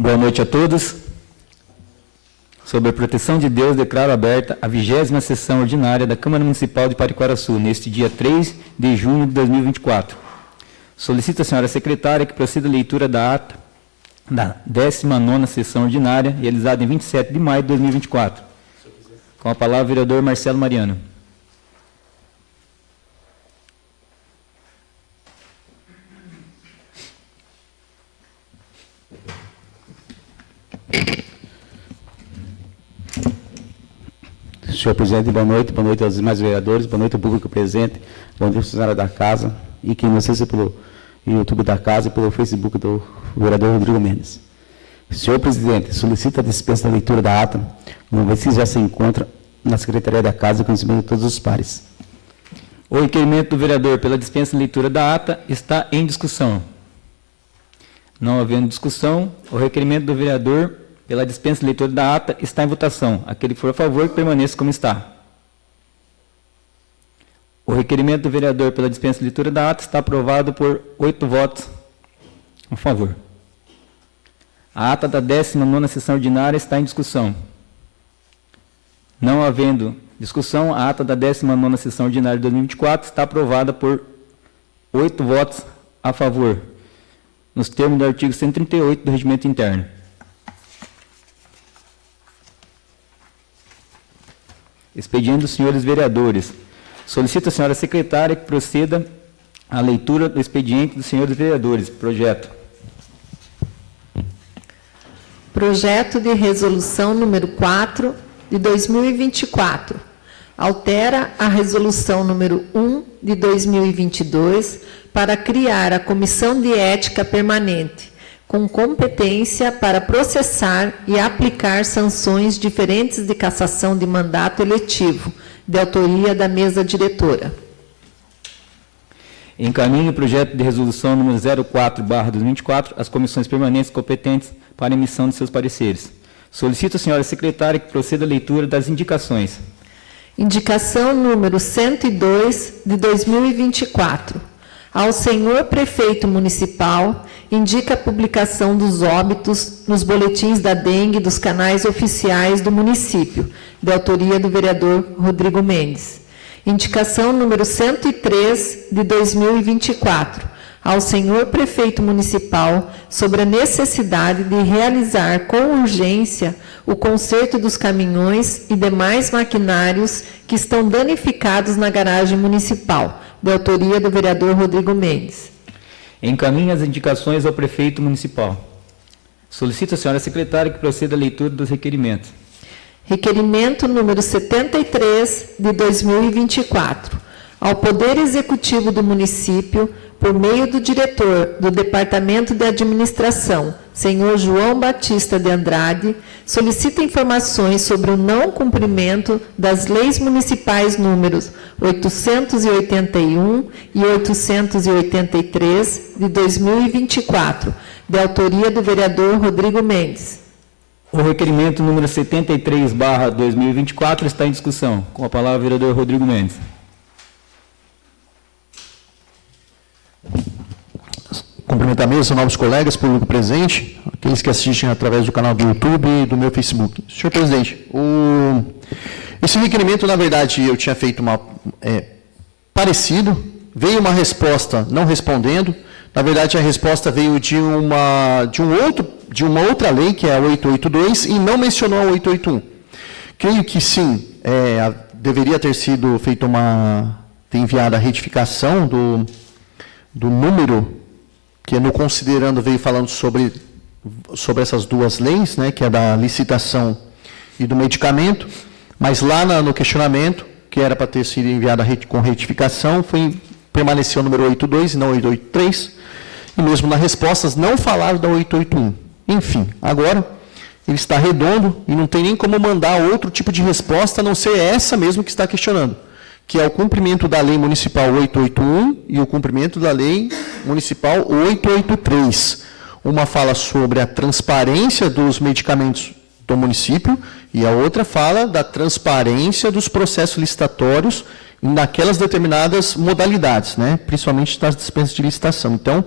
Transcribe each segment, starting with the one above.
Boa noite a todos. Sob a proteção de Deus, declaro aberta a 20ª sessão ordinária da Câmara Municipal de Pariquaraçu, neste dia 3 de junho de 2024. Solicito à senhora secretária que proceda a leitura da ata da 19ª sessão ordinária, realizada em 27 de maio de 2024. Com a palavra, o vereador Marcelo Mariano. Senhor presidente, boa noite aos demais vereadores, boa noite ao público presente, boa noite ao funcionário da casa e quem nos assiste pelo YouTube da casa e pelo Facebook do vereador Rodrigo Mendes. Senhor presidente, solicito a dispensa da leitura da ata, uma vez que já se encontra na Secretaria da Casa e conhecimento de todos os pares. O requerimento do vereador pela dispensa de leitura da ata está em discussão. Não havendo discussão, o requerimento do vereador pela dispensa de leitura da ata está em votação. Aquele que for a favor, que permaneça como está. O requerimento do vereador pela dispensa de leitura da ata está aprovado por 8 votos a favor. A ata da 19ª sessão ordinária está em discussão. Não havendo discussão, a ata da 19ª sessão ordinária de 2024 está aprovada por 8 votos a favor, nos termos do artigo 138 do Regimento Interno. Expediente dos senhores vereadores. Solicito à senhora secretária que proceda à leitura do expediente dos senhores vereadores. Projeto. Projeto de resolução número 4 de 2024. Altera a resolução número 1 de 2022 para criar a Comissão de Ética Permanente, com competência para processar e aplicar sanções diferentes de cassação de mandato eletivo, de autoria da mesa diretora. Encaminhe o projeto de resolução número 04/2024 às comissões permanentes competentes para emissão de seus pareceres. Solicito à senhora secretária que proceda à leitura das indicações. Indicação número 102 de 2024. Ao senhor prefeito municipal, indica a publicação dos óbitos nos boletins da dengue dos canais oficiais do município, de autoria do vereador Rodrigo Mendes. Indicação número 103 de 2024. Ao senhor prefeito municipal sobre a necessidade de realizar com urgência o conserto dos caminhões e demais maquinários que estão danificados na garagem municipal, de autoria do vereador Rodrigo Mendes. Encaminhe as indicações ao prefeito municipal. Solicito à senhora secretária que proceda à leitura dos requerimentos. Requerimento número 73 de 2024. Ao Poder Executivo do município, por meio do diretor do Departamento de Administração, senhor João Batista de Andrade, solicita informações sobre o não cumprimento das leis municipais números 881 e 883 de 2024, de autoria do vereador Rodrigo Mendes. O requerimento número 73/2024 está em discussão. Com a palavra, o vereador Rodrigo Mendes. Cumprimentar a mesa, novos colegas, público presente, aqueles que assistem através do canal do YouTube e do meu Facebook. Senhor presidente, esse requerimento, na verdade, eu tinha feito parecido, veio uma resposta não respondendo, na verdade, a resposta veio de uma outra lei, que é a 882, e não mencionou a 881. Creio que, sim, deveria ter sido feita ter enviado a retificação do número, que no considerando veio falando sobre essas duas leis, né, que é da licitação e do medicamento, mas lá no questionamento, que era para ter sido enviada com retificação, permaneceu o número 82 e não 883, e mesmo nas respostas não falaram da 881. Enfim, agora ele está redondo e não tem nem como mandar outro tipo de resposta, a não ser essa mesmo que está questionando, que é o cumprimento da Lei Municipal 881 e o cumprimento da Lei Municipal 883. Uma fala sobre a transparência dos medicamentos do município e a outra fala da transparência dos processos licitatórios naquelas determinadas modalidades, né? Principalmente das dispensas de licitação. Então,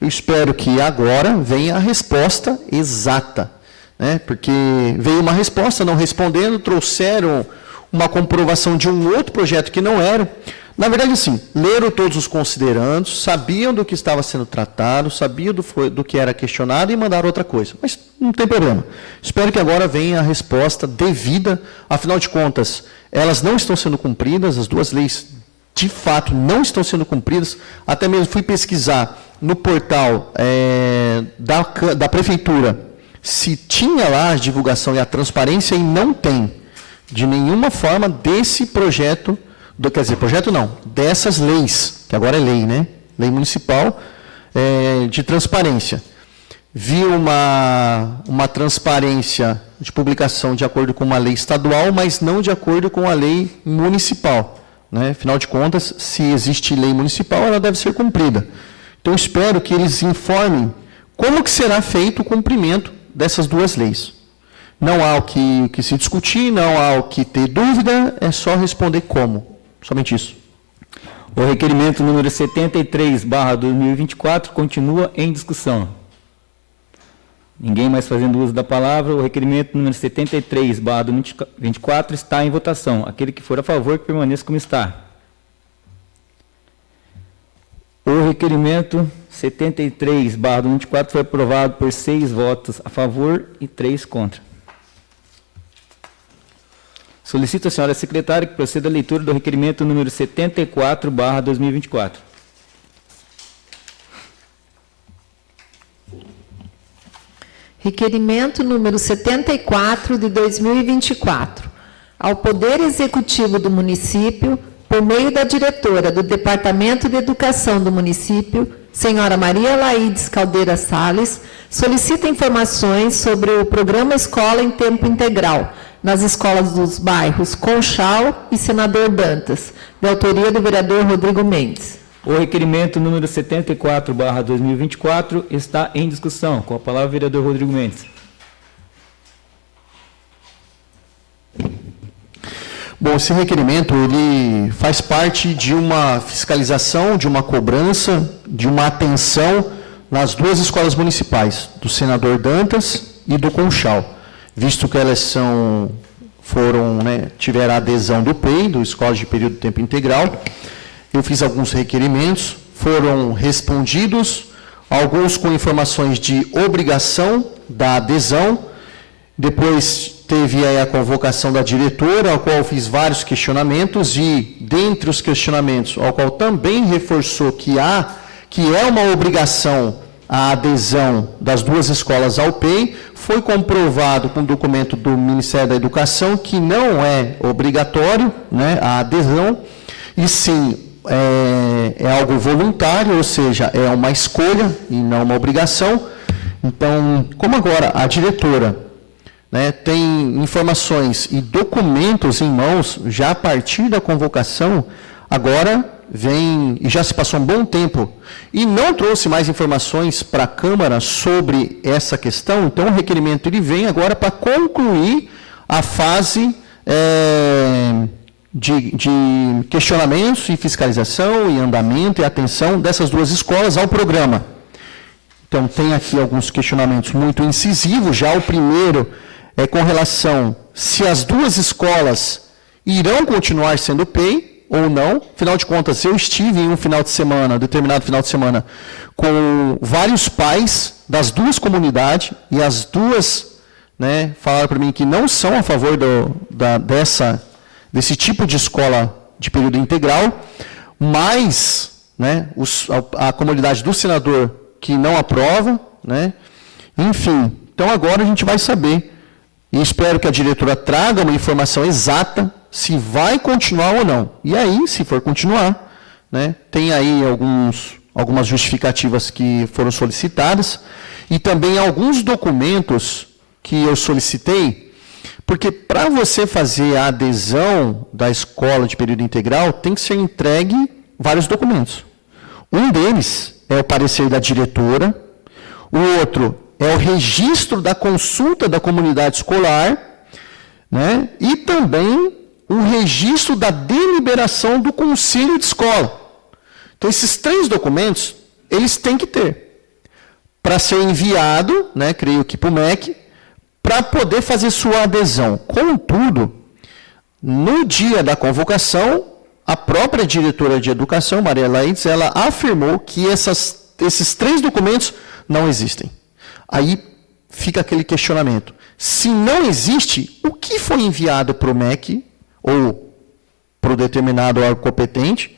Eu espero que agora venha a resposta exata, né? Porque veio uma resposta não respondendo, trouxeram uma comprovação de um outro projeto que não era. Na verdade, assim, leram todos os considerandos, sabiam do que estava sendo tratado, sabiam do que era questionado e mandaram outra coisa. Mas não tem problema. Espero que agora venha a resposta devida. Afinal de contas, elas não estão sendo cumpridas, as duas leis, de fato, não estão sendo cumpridas. Até mesmo fui pesquisar no portal da Prefeitura se tinha lá a divulgação e a transparência, e não tem, de nenhuma forma, desse projeto. Quer dizer, projeto não, dessas leis, que agora é lei, né? Lei municipal de transparência. Vi uma transparência de publicação de acordo com uma lei estadual, mas não de acordo com a lei municipal, né? Afinal de contas, se existe lei municipal, ela deve ser cumprida. Então, espero que eles informem como que será feito o cumprimento dessas duas leis. Não há o que se discutir, não há o que ter dúvida, é só responder como. Somente isso. O requerimento número 73/2024 continua em discussão. Ninguém mais fazendo uso da palavra. O requerimento número 73/2024 está em votação. Aquele que for a favor, que permaneça como está. O requerimento 73/2024 foi aprovado por 6 votos a favor e 3 contra. Solicito a senhora secretária que proceda à leitura do requerimento número 74/2024. Requerimento número 74 de 2024. Ao Poder Executivo do município, por meio da diretora do Departamento de Educação do município, senhora Maria Laides Caldeira Salles, solicita informações sobre o programa Escola em Tempo Integral, nas escolas dos bairros Conchal e Senador Dantas, de autoria do vereador Rodrigo Mendes. O requerimento número 74/2024 está em discussão. Com a palavra, o vereador Rodrigo Mendes. Bom, esse requerimento ele faz parte de uma fiscalização, de uma cobrança, de uma atenção nas duas escolas municipais, do Senador Dantas e do Conchal, visto que elas tiveram a adesão do PEI, do Escola de Período Tempo Integral. Eu fiz alguns requerimentos, foram respondidos, alguns com informações de obrigação da adesão. Depois teve aí a convocação da diretora, ao qual fiz vários questionamentos, e dentre os questionamentos, ao qual também reforçou que é uma obrigação a adesão das duas escolas ao PEI, foi comprovado com documento do Ministério da Educação que não é obrigatório, né, a adesão, e sim é algo voluntário, ou seja, é uma escolha e não uma obrigação. Então, como agora a diretora, né, tem informações e documentos em mãos, já a partir da convocação, agora vem, e já se passou um bom tempo, e não trouxe mais informações para a Câmara sobre essa questão, então o requerimento ele vem agora para concluir a fase de questionamentos e fiscalização e andamento e atenção dessas duas escolas ao programa. Então, tem aqui alguns questionamentos muito incisivos. Já o primeiro é com relação se as duas escolas irão continuar sendo PEI ou não. Afinal de contas, eu estive em um determinado final de semana, com vários pais das duas comunidades, e as duas, né, falaram para mim que não são a favor desse tipo de escola de período integral, mas, né, a comunidade do senador que não aprova, né, enfim. Então, agora a gente vai saber, e espero que a diretora traga uma informação exata se vai continuar ou não. E aí, se for continuar, né, tem aí algumas justificativas que foram solicitadas, e também alguns documentos que eu solicitei, porque para você fazer a adesão da escola de período integral, tem que ser entregue vários documentos. Um deles é o parecer da diretora, o outro é o registro da consulta da comunidade escolar, né, e também o registro da deliberação do conselho de escola. Então, esses 3 documentos, eles têm que ter. para ser enviado, né, creio que para o MEC, para poder fazer sua adesão. Contudo, no dia da convocação, a própria diretora de educação, Maria Laídes, ela afirmou que esses 3 documentos não existem. Aí fica aquele questionamento. Se não existe, o que foi enviado para o MEC, ou para o determinado órgão competente,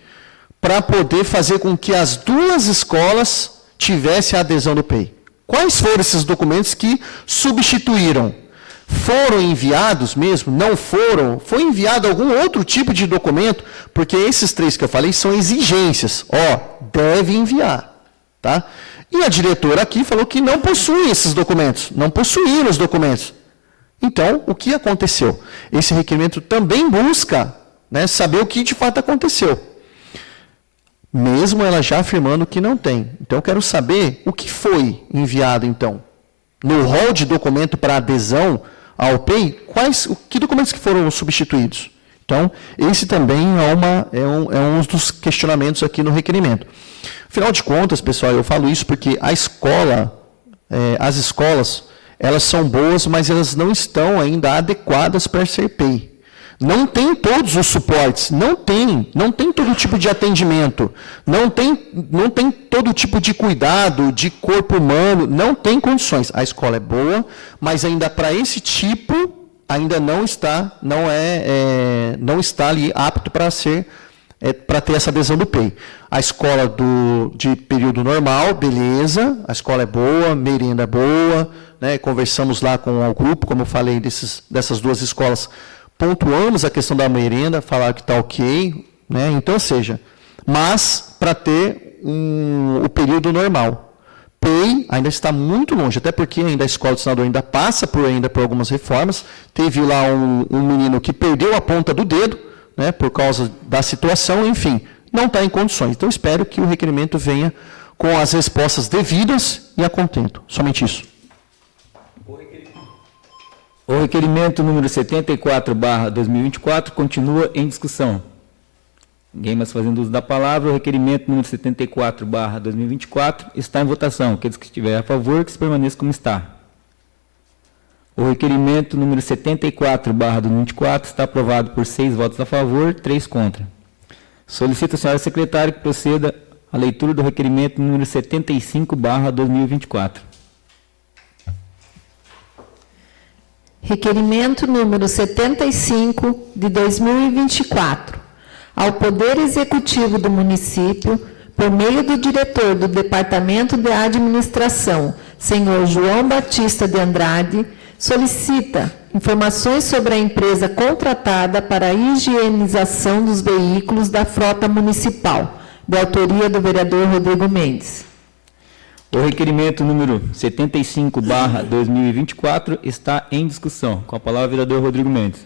para poder fazer com que as 2 escolas tivessem a adesão do PEI? Quais foram esses documentos que substituíram? Foram enviados mesmo? Não foram? Foi enviado algum outro tipo de documento? Porque esses 3 que eu falei são exigências. Deve enviar. Tá? E a diretora aqui falou que não possui esses documentos. Não possuíram os documentos. Então, o que aconteceu? Esse requerimento também busca, né, saber o que de fato aconteceu. Mesmo ela já afirmando que não tem. Então, eu quero saber o que foi enviado, então. No rol de documento para adesão ao PEI, que documentos que foram substituídos? Então, esse também é um dos questionamentos aqui no requerimento. Afinal de contas, pessoal, eu falo isso porque as escolas, elas são boas, mas elas não estão ainda adequadas para ser PEI. Não tem todos os suportes, não tem todo tipo de atendimento, não tem todo tipo de cuidado, de corpo humano, não tem condições. A escola é boa, mas ainda para esse tipo, ainda não está ali apto para ter essa adesão do PEI. A escola de período normal, beleza, a escola é boa, merenda é boa, né, conversamos lá com o grupo, como eu falei, dessas 2 escolas, pontuamos a questão da merenda, falaram que está ok, né? Então, ou seja, mas para ter o período normal. PEI ainda está muito longe, até porque ainda a escola de senador ainda passa por algumas reformas. Teve lá um menino que perdeu a ponta do dedo, né, por causa da situação, enfim, não está em condições. Então, espero que o requerimento venha com as respostas devidas e a contento. Somente isso. O requerimento número 74/2024 continua em discussão. Ninguém mais fazendo uso da palavra. O requerimento número 74/2024 está em votação. Aqueles que estiverem a favor, que se permaneça como está. O requerimento número 74/2024 está aprovado por 6 votos a favor, 3 contra. Solicito a senhora secretária que proceda à leitura do requerimento número 75/2024. Requerimento número 75 de 2024. Ao Poder Executivo do município, por meio do diretor do Departamento de Administração, senhor João Batista de Andrade, solicita informações sobre a empresa contratada para a higienização dos veículos da frota municipal, de autoria do vereador Rodrigo Mendes. O requerimento número 75/2024 está em discussão. Com a palavra, o vereador Rodrigo Mendes.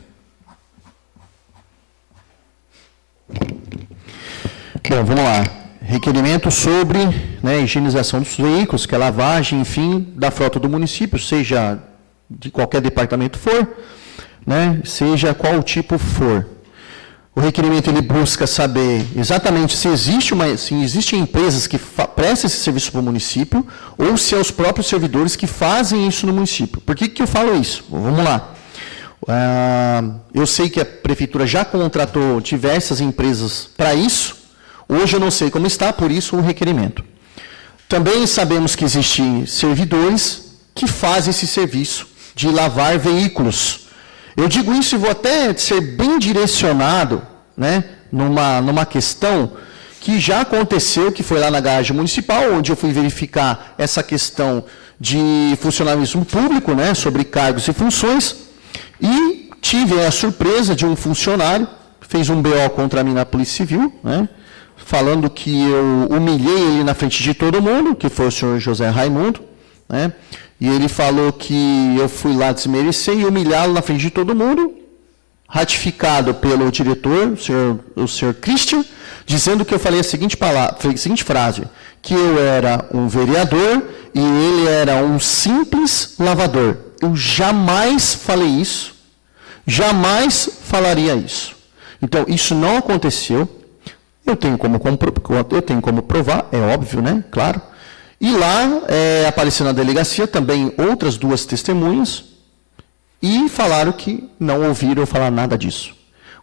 Bom, vamos lá. Requerimento sobre, né, higienização dos veículos, que é lavagem, enfim, da frota do município, seja de qualquer departamento for, né, seja qual tipo for. O requerimento ele busca saber exatamente se existem empresas que prestam esse serviço para o município ou se é os próprios servidores que fazem isso no município. Por que eu falo isso? Vamos lá. Eu sei que a prefeitura já contratou diversas empresas para isso. Hoje eu não sei como está, por isso o requerimento. Também sabemos que existem servidores que fazem esse serviço de lavar veículos. Eu digo isso e vou até ser bem direcionado, né, numa questão que já aconteceu, que foi lá na garagem municipal, onde eu fui verificar essa questão de funcionalismo público, né, sobre cargos e funções, e tive a surpresa de um funcionário, fez um BO contra mim na Polícia Civil, né, falando que eu humilhei ele na frente de todo mundo, que foi o senhor José Raimundo, né, e ele falou que eu fui lá desmerecer e humilhá-lo na frente de todo mundo, ratificado pelo diretor, o senhor Christian, dizendo que eu falei a seguinte frase, que eu era um vereador e ele era um simples lavador. Eu jamais falei isso, jamais falaria isso. Então, isso não aconteceu, eu tenho como provar, é óbvio, né? Claro. E lá apareceu na delegacia também outras 2 testemunhas e falaram que não ouviram falar nada disso.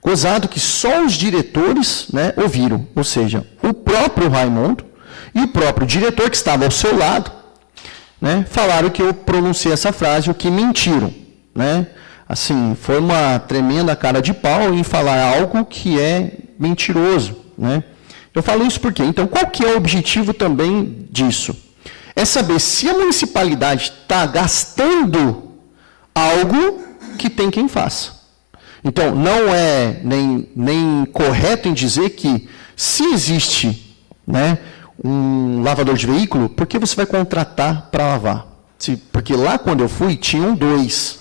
Gozado que só os diretores, né, ouviram, ou seja, o próprio Raimundo e o próprio diretor que estava ao seu lado, né, falaram que eu pronunciei essa frase, o que mentiram, né? Assim, foi uma tremenda cara de pau em falar algo que é mentiroso, né? Eu falo isso porque, então, qual que é o objetivo também disso? É saber se a municipalidade está gastando algo que tem quem faça. Então, não é nem correto em dizer que, se existe, né, um lavador de veículo, por que você vai contratar para lavar? Porque lá, quando eu fui, tinham 2.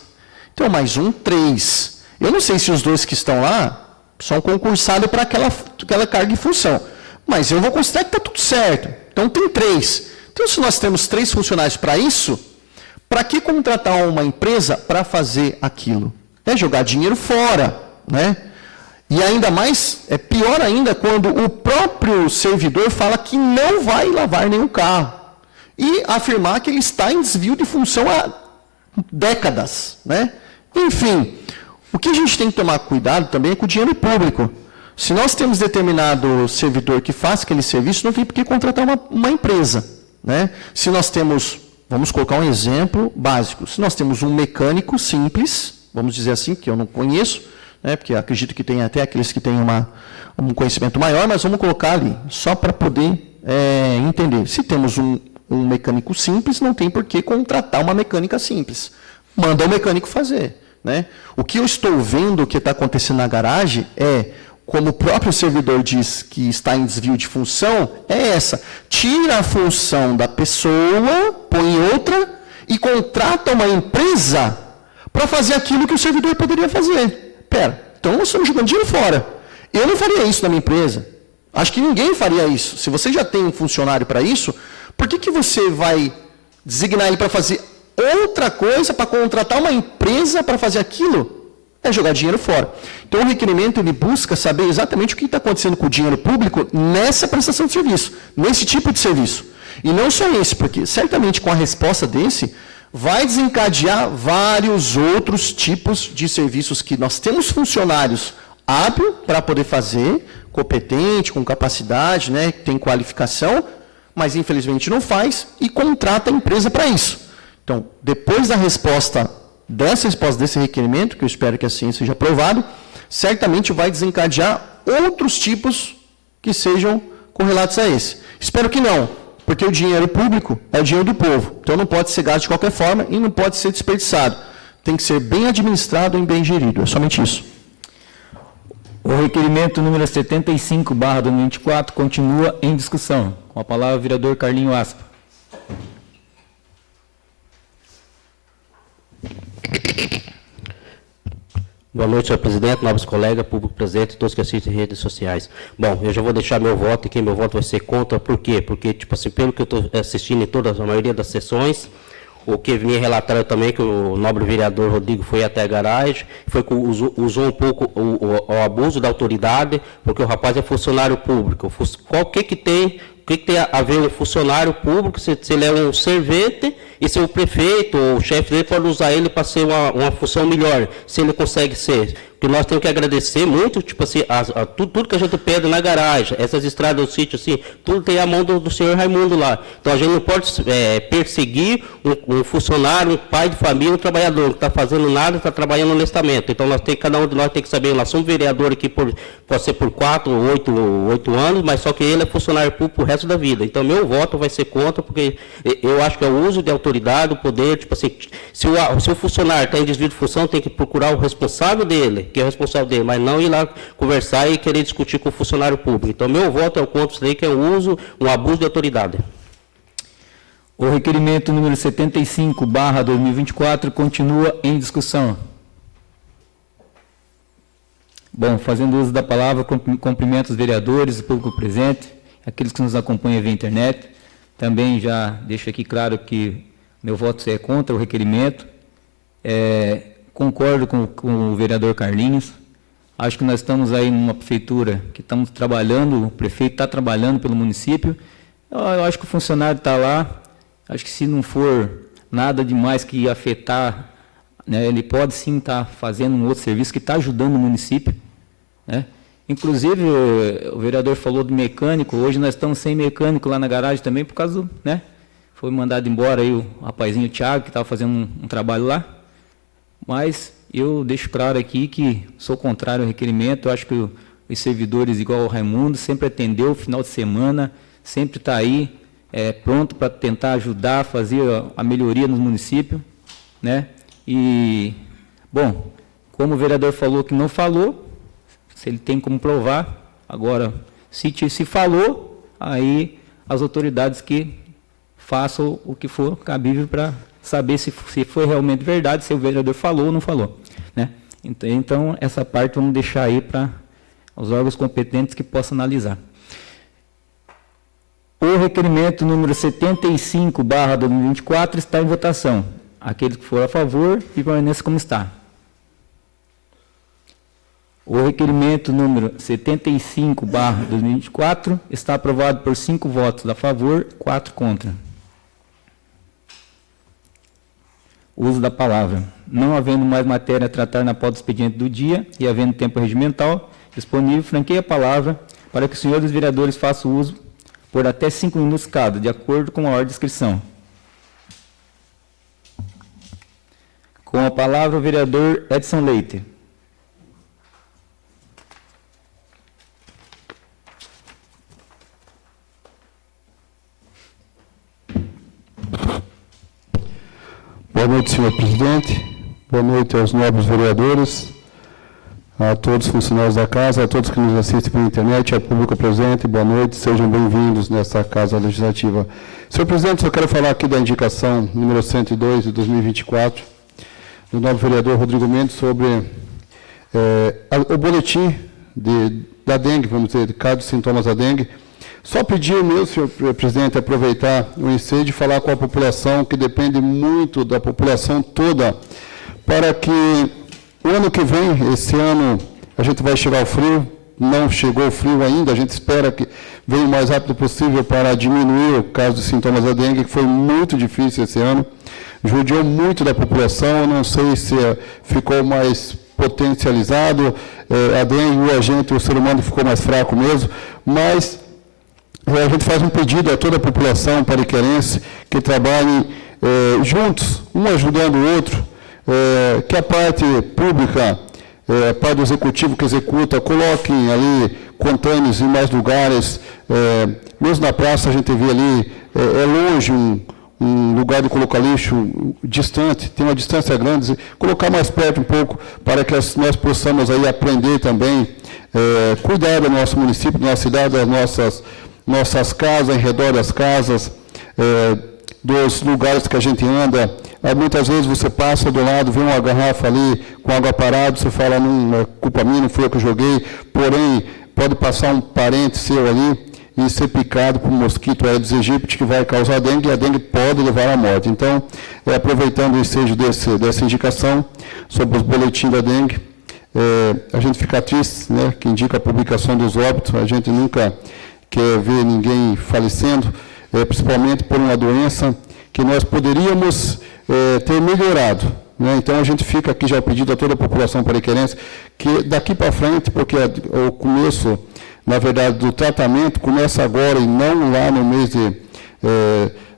Então, mais 3. Eu não sei se os 2 que estão lá são concursados para aquela carga e função, mas eu vou considerar que está tudo certo. Então, tem 3. Então, se nós temos 3 funcionários para isso, para que contratar uma empresa para fazer aquilo? É jogar dinheiro fora, né? E ainda mais, é pior ainda quando o próprio servidor fala que não vai lavar nenhum carro e afirmar que ele está em desvio de função há décadas, né? Enfim, o que a gente tem que tomar cuidado também é com o dinheiro público. Se nós temos determinado servidor que faz aquele serviço, não tem por que contratar uma empresa, né? Se nós temos, vamos colocar um exemplo básico, se nós temos um mecânico simples, vamos dizer assim, que eu não conheço, né, porque acredito que tem até aqueles que têm um conhecimento maior, mas vamos colocar ali, só para poder entender. Se temos um mecânico simples, não tem por que contratar uma mecânica simples. Manda o mecânico fazer, né? O que eu estou vendo que está acontecendo na garagem é, como o próprio servidor diz que está em desvio de função, é essa. Tira a função da pessoa, põe outra e contrata uma empresa para fazer aquilo que o servidor poderia fazer. Pera, então nós estamos jogando dinheiro fora. Eu não faria isso na minha empresa. Acho que ninguém faria isso. Se você já tem um funcionário para isso, por que você vai designar ele para fazer outra coisa, para contratar uma empresa para fazer aquilo? É jogar dinheiro fora. Então, o requerimento ele busca saber exatamente o que está acontecendo com o dinheiro público nessa prestação de serviço, nesse tipo de serviço. E não só esse, porque certamente com a resposta desse, vai desencadear vários outros tipos de serviços que nós temos funcionários hábil para poder fazer, competente, com capacidade, né, que tem qualificação, mas infelizmente não faz e contrata a empresa para isso. Então, depois da resposta desse requerimento, que eu espero que assim seja aprovado, certamente vai desencadear outros tipos que sejam correlatos a esse. Espero que não, porque o dinheiro público é o dinheiro do povo, então não pode ser gasto de qualquer forma e não pode ser desperdiçado. Tem que ser bem administrado e bem gerido, é somente isso. O requerimento número 75/2024 continua em discussão. Com a palavra o vereador Carlinho Aspa. Boa noite, senhor presidente, nobres colegas, público presente, todos que assistem redes sociais. Bom, eu já vou deixar meu voto, e que meu voto vai ser contra, por quê? Porque, tipo assim, pelo que eu estou assistindo em a maioria das sessões, o que vinha relatar também, que o nobre vereador Rodrigo foi até a garagem, usou um pouco o abuso da autoridade, porque o rapaz é funcionário público. O que tem a ver um funcionário público, se ele é um servente, e se o prefeito ou o chefe dele pode usar ele para ser uma função melhor, se ele consegue ser. Porque nós temos que agradecer muito, tipo assim, tudo que a gente pede na garagem, essas estradas do sítio, assim, tudo tem a mão do senhor Raimundo lá. Então a gente não pode perseguir um funcionário, um pai de família, um trabalhador, que está fazendo nada, está trabalhando honestamente. Então cada um de nós tem que saber, nós somos vereador aqui, pode ser por 4 ou 8 anos, mas só que ele é funcionário público o resto da vida. Então meu voto vai ser contra, porque eu acho que é o uso de autoridade, o poder, tipo assim, se o funcionário está em desvio de função, tem que procurar o responsável dele, que é o responsável dele, mas não ir lá conversar e querer discutir com o funcionário público. Então, meu voto é o contra isso daí, que é o uso, um abuso de autoridade. O requerimento número 75/2024 continua em discussão. Bom, fazendo uso da palavra, cumprimento os vereadores, o público presente, aqueles que nos acompanham via internet. Também já deixo aqui claro que meu voto é contra o requerimento. Concordo com o vereador Carlinhos. Acho que nós estamos aí numa prefeitura que estamos trabalhando, o prefeito está trabalhando pelo município. Eu acho que o funcionário está lá, Acho que se não for nada demais que afetar, né, ele pode sim estar fazendo um outro serviço que está ajudando o município, né? Inclusive, o vereador falou do mecânico, hoje nós estamos sem mecânico lá na garagem também, por causa do, né? Foi mandado embora aí o rapazinho Thiago, que estava fazendo um trabalho lá. Mas eu deixo claro aqui que sou contrário ao requerimento, eu acho que os servidores, igual o Raimundo, sempre atendeu, final de semana, sempre está aí, pronto para tentar ajudar, fazer a melhoria no município, né? E, bom, como o vereador falou que não falou, se ele tem como provar, agora, se falou, aí as autoridades que façam o que for cabível para saber se foi realmente verdade, se o vereador falou ou não falou, né? Então, essa parte vamos deixar aí para os órgãos competentes que possam analisar. O requerimento número 75/2024 está em votação. Aqueles que forem a favor, permaneça como está. O requerimento número 75/2024 está aprovado por 5 votos a favor, 4 contra. Uso da palavra. Não havendo mais matéria a tratar na pauta do expediente do dia e havendo tempo regimental disponível, franqueio a palavra para que os senhores vereadores façam uso por até 5 minutos cada, de acordo com a ordem de inscrição. Com a palavra, o vereador Edson Leite. Boa noite, senhor presidente. Boa noite aos nobres vereadores, a todos os funcionários da casa, a todos que nos assistem pela internet, ao público presente. Boa noite, sejam bem-vindos nesta Casa Legislativa. Senhor presidente, eu quero falar aqui da indicação número 102 de 2024, do novo vereador Rodrigo Mendes, sobre o boletim da dengue, vamos dizer, de casos de sintomas da dengue. Só pedir mesmo, senhor presidente, aproveitar o ensejo e falar com a população, que depende muito da população toda, para que o ano que vem, esse ano, a gente vai chegar ao frio, não chegou o frio ainda, a gente espera que venha o mais rápido possível para diminuir o caso de sintomas da dengue, que foi muito difícil esse ano, judiou muito da população, não sei se ficou mais potencializado, a dengue, o ser humano ficou mais fraco mesmo, mas a gente faz um pedido a toda a população pariquerense que trabalhem juntos, um ajudando o outro, que a parte pública, a parte do executivo que executa, coloquem ali contêineres em mais lugares, mesmo na praça a gente vê ali, longe um lugar de colocar lixo distante, tem uma distância grande, colocar mais perto um pouco, para que nós possamos aí aprender também, cuidar do nosso município, da nossa cidade, das nossas casas, em redor das casas, dos lugares que a gente anda. Muitas vezes você passa do lado, vê uma garrafa ali com água parada, você fala, não é culpa minha, não foi eu que joguei, porém, pode passar um parente seu ali e ser picado por um mosquito Aedes aegypti que vai causar dengue, e a dengue pode levar à morte. Então, aproveitando o ensejo dessa indicação sobre os boletins da dengue, a gente fica triste, né, que indica a publicação dos óbitos, a gente nunca quer ver ninguém falecendo, principalmente por uma doença que nós poderíamos ter melhorado, né? Então, a gente fica aqui já pedido a toda a população pariquerense que daqui para frente, porque o começo, na verdade, do tratamento começa agora e não lá no mês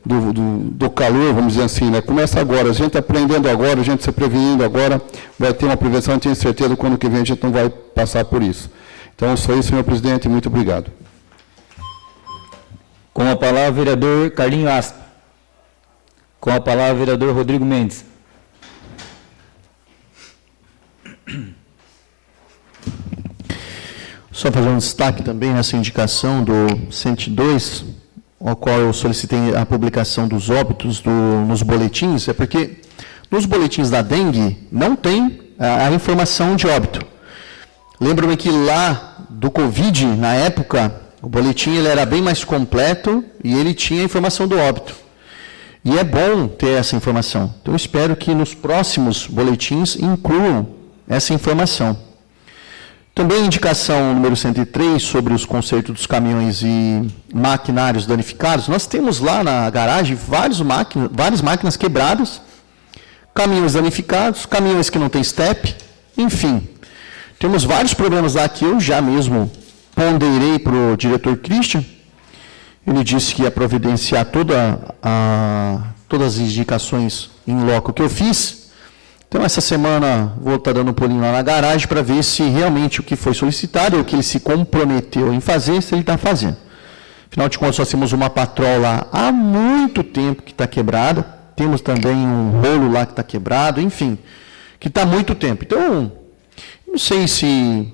do calor, vamos dizer assim, né? Começa agora, a gente aprendendo agora, a gente se prevenindo agora, vai ter uma prevenção, tenho certeza que quando que vem a gente não vai passar por isso. Então, só isso, senhor presidente, muito obrigado. Com a palavra, o vereador Carlinho Aspa. Com a palavra, o vereador Rodrigo Mendes. Só fazer um destaque também nessa indicação do 102, ao qual eu solicitei a publicação dos óbitos nos boletins, é porque nos boletins da dengue não tem a informação de óbito. Lembro-me que lá do Covid, na época, o boletim ele era bem mais completo e ele tinha a informação do óbito. E é bom ter essa informação. Então, eu espero que nos próximos boletins incluam essa informação. Também a indicação número 103 sobre os consertos dos caminhões e maquinários danificados. Nós temos lá na garagem várias máquinas quebradas, caminhões danificados, caminhões que não têm step, enfim. Temos vários problemas lá que eu já mesmo ponderei para o diretor Christian. Ele disse que ia providenciar todas as indicações em loco que eu fiz. Então, essa semana, vou estar dando um pulinho lá na garagem para ver se realmente o que foi solicitado, ou o que ele se comprometeu em fazer, se ele está fazendo. Afinal de contas, nós temos uma patrol lá há muito tempo que está quebrada, temos também um rolo lá que está quebrado, enfim, que está há muito tempo. Então, não sei se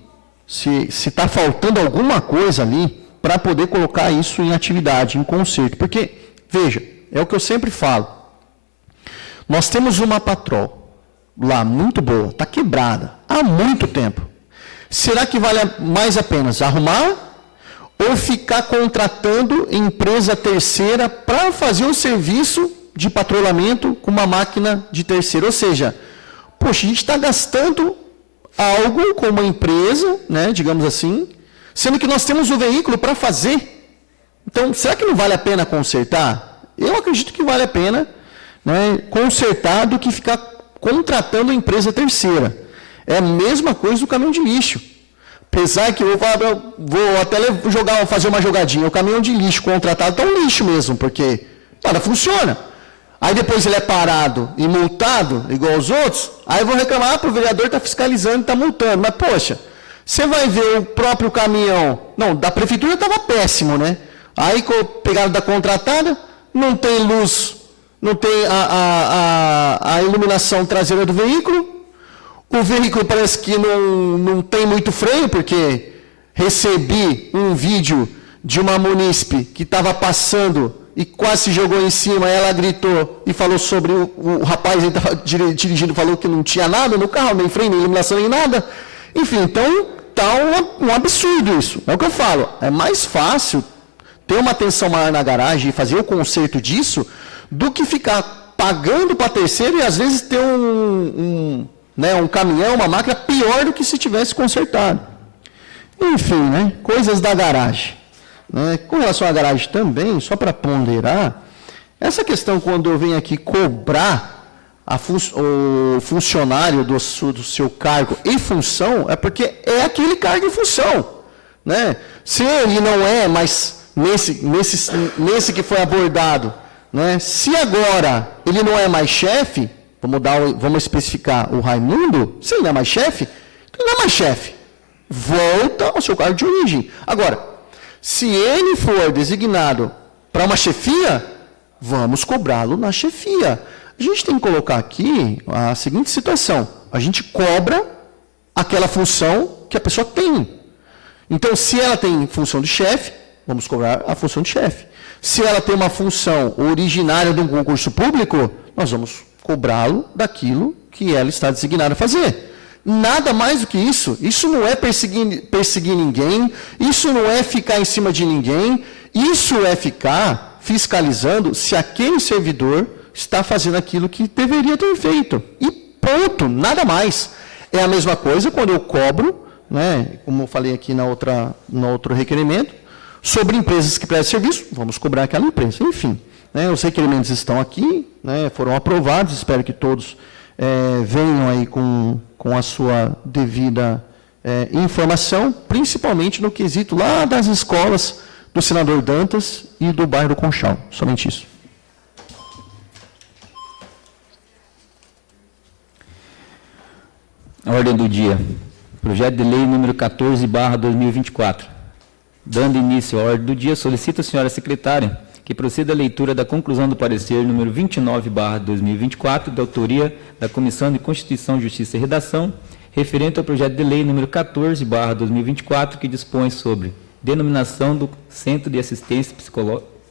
está faltando alguma coisa ali para poder colocar isso em atividade, em conserto. Porque, veja, é o que eu sempre falo, nós temos uma patrol lá, muito boa, está quebrada, há muito tempo. Será que vale mais a pena arrumar ou ficar contratando empresa terceira para fazer o serviço de patrulhamento com uma máquina de terceira? Ou seja, poxa, a gente está gastando algo com uma empresa, né, digamos assim, sendo que nós temos o veículo para fazer. Então, será que não vale a pena consertar? Eu acredito que vale a pena, né, consertar do que ficar contratando empresa terceira. É a mesma coisa do caminhão de lixo. Apesar que eu vou até fazer uma jogadinha, o caminhão de lixo contratado está um lixo mesmo, porque nada funciona. Aí depois ele é parado e multado, igual aos outros, aí eu vou reclamar, para o vereador está fiscalizando e está multando. Mas, poxa, você vai ver o próprio caminhão, não, da prefeitura estava péssimo, né? Aí pegaram da contratada, não tem luz, não tem a iluminação traseira do veículo, o veículo parece que não tem muito freio, porque recebi um vídeo de uma munícipe que estava passando e quase se jogou em cima, ela gritou e falou sobre o rapaz que estava dirigindo, falou que não tinha nada no carro, nem freio, nem iluminação, nem nada. Enfim, então está um absurdo isso. É o que eu falo, é mais fácil ter uma atenção maior na garagem e fazer o conserto disso do que ficar pagando para terceiro e às vezes ter um caminhão, uma máquina pior do que se tivesse consertado. Enfim, né, coisas da garagem. Né? Com relação à garagem também, só para ponderar, essa questão quando eu venho aqui cobrar o funcionário do seu cargo e função, é porque é aquele cargo e função. Né? Se ele não é, mas nesse que foi abordado, né? Se agora ele não é mais chefe, vamos especificar o Raimundo, se ele não é mais chefe, então ele não é mais chefe. Volta ao seu cargo de origem. Agora, se ele for designado para uma chefia, vamos cobrá-lo na chefia. A gente tem que colocar aqui a seguinte situação. A gente cobra aquela função que a pessoa tem. Então, se ela tem função de chefe, vamos cobrar a função de chefe. Se ela tem uma função originária de um concurso público, nós vamos cobrá-lo daquilo que ela está designada a fazer. Nada mais do que isso. Isso não é perseguir ninguém, isso não é ficar em cima de ninguém, isso é ficar fiscalizando se aquele servidor está fazendo aquilo que deveria ter feito. E ponto, nada mais. É a mesma coisa quando eu cobro, né, como eu falei aqui no outro requerimento, sobre empresas que prestam serviço, vamos cobrar aquela empresa. Enfim, né, os requerimentos estão aqui, né, foram aprovados, espero que todos venham aí com a sua devida informação, principalmente no quesito lá das escolas do Senador Dantas e do bairro do Conchal. Somente isso. A ordem do dia. Projeto de lei número 14/2024. Dando início à ordem do dia, solicito a senhora secretária que proceda a leitura da conclusão do parecer número 29/2024, de autoria da Comissão de Constituição, Justiça e Redação, referente ao projeto de lei número 14/2024, que dispõe sobre denominação do Centro de Assistência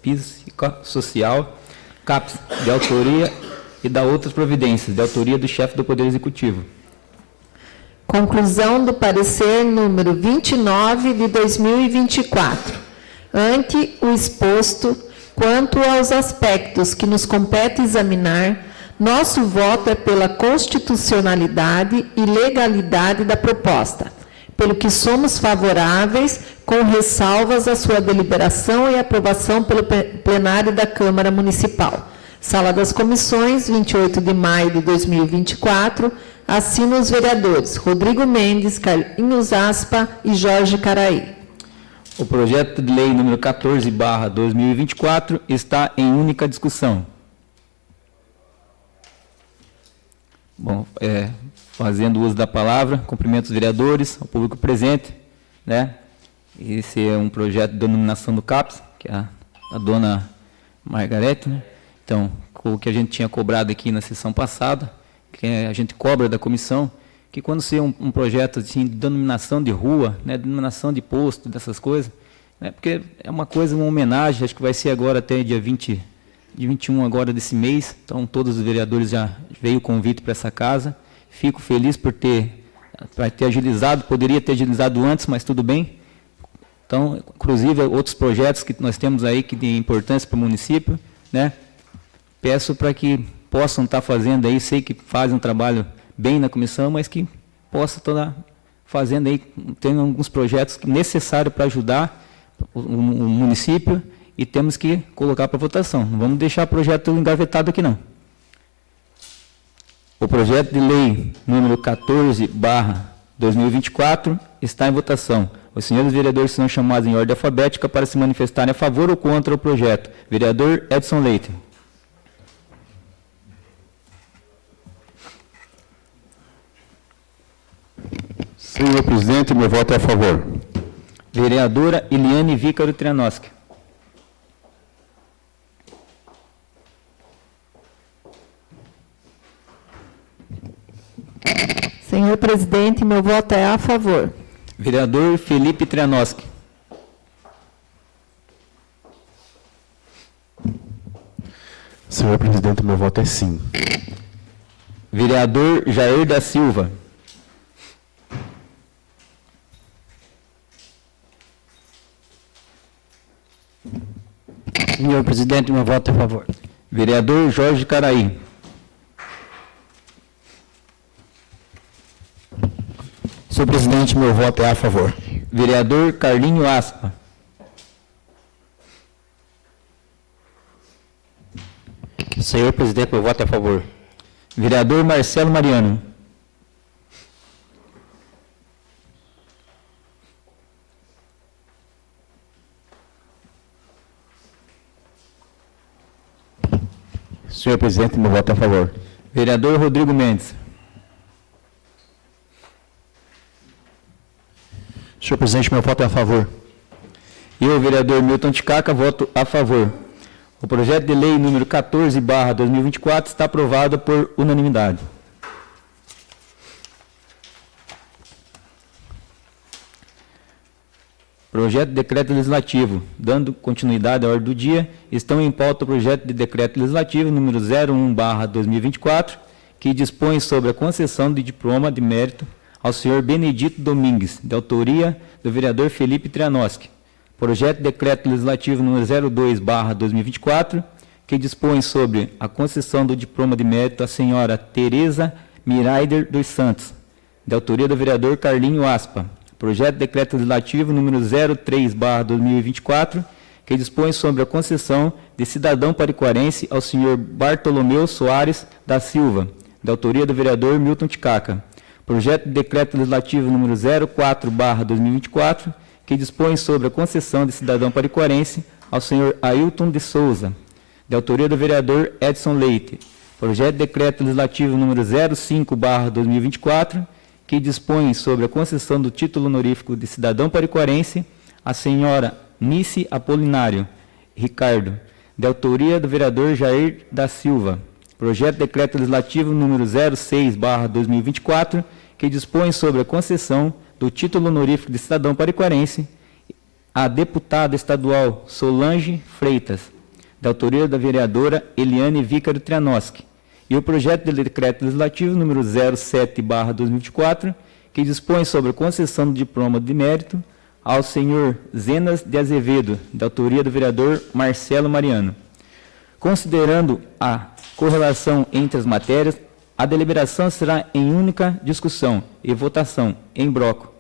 Psicossocial, CAPS, de autoria e da outras providências, de autoria do chefe do Poder Executivo. Conclusão do parecer número 29/2024. Ante o exposto, quanto aos aspectos que nos compete examinar, nosso voto é pela constitucionalidade e legalidade da proposta, pelo que somos favoráveis, com ressalvas à sua deliberação e aprovação pelo plenário da Câmara Municipal. Sala das Comissões, 28 de maio de 2024, assinam os vereadores Rodrigo Mendes, Carlinhos Aspa e Jorge Caraí. O projeto de lei número 14/2024 está em única discussão. Bom, fazendo uso da palavra, cumprimento os vereadores, ao público presente, né? Esse é um projeto de denominação do CAPS, que é a dona Margarete, né? Então, o que a gente tinha cobrado aqui na sessão passada, que a gente cobra da comissão, que quando se é um projeto assim, de denominação de rua, né, denominação de posto, dessas coisas, né, porque é uma coisa, uma homenagem, acho que vai ser agora até dia 21 agora desse mês, então todos os vereadores já veio o convite para essa casa, fico feliz por ter agilizado, poderia ter agilizado antes, mas tudo bem. Então, inclusive, outros projetos que nós temos aí que têm importância para o município, né, peço para que possam estar fazendo aí, sei que fazem um trabalho bem na comissão, mas que possam estar fazendo aí, tem alguns projetos necessários para ajudar o município e temos que colocar para votação. Não vamos deixar o projeto engavetado aqui, não. O projeto de lei número 14/2024 está em votação. Os senhores vereadores serão chamados em ordem alfabética para se manifestarem a favor ou contra o projeto. Vereador Edson Leite. Senhor presidente, meu voto é a favor. Vereadora Eliane Vícaro Trianoski. Senhor presidente, meu voto é a favor. Vereador Felipe Trianoski. Senhor presidente, meu voto é sim. Vereador Jair da Silva. Senhor presidente, meu voto é a favor. Vereador Jorge Caraí. Senhor presidente, meu voto é a favor. Vereador Carlinho Aspa. Senhor presidente, meu voto é a favor. Vereador Marcelo Mariano. Senhor presidente, meu voto é a favor. Vereador Rodrigo Mendes. Senhor presidente, meu voto é a favor. E o vereador Milton Ticaca, voto a favor. O projeto de lei número 14/2024 está aprovado por unanimidade. Projeto de decreto legislativo. Dando continuidade à ordem do dia, estão em pauta o projeto de decreto legislativo número 01/2024, que dispõe sobre a concessão de diploma de mérito ao senhor Benedito Domingues, de autoria do vereador Felipe Trianoski. Projeto de decreto legislativo número 02/2024, que dispõe sobre a concessão do diploma de mérito à senhora Tereza Miraider dos Santos, de autoria do vereador Carlinho Aspa. Projeto de decreto legislativo número 03/2024, que dispõe sobre a concessão de cidadão pariquarense ao senhor Bartolomeu Soares da Silva, de autoria do vereador Milton Ticaca. Projeto de decreto legislativo número 04/2024, que dispõe sobre a concessão de cidadão pariquarense ao senhor Ailton de Souza, de autoria do vereador Edson Leite. Projeto de decreto legislativo número 05/2024, que dispõe sobre a concessão do título honorífico de cidadão pariquarense à senhora Nice Apolinário Ricardo, de autoria do vereador Jair da Silva. Projeto de decreto legislativo número 06/2024, que dispõe sobre a concessão do título honorífico de cidadão pariquarense à deputada estadual Solange Freitas, de autoria da vereadora Eliane Vícaro Trianoski. E o projeto de decreto legislativo número 07/2024, que dispõe sobre a concessão do diploma de mérito ao senhor Zenas de Azevedo, de autoria do vereador Marcelo Mariano. Considerando a correlação entre as matérias, a deliberação será em única discussão e votação em bloco.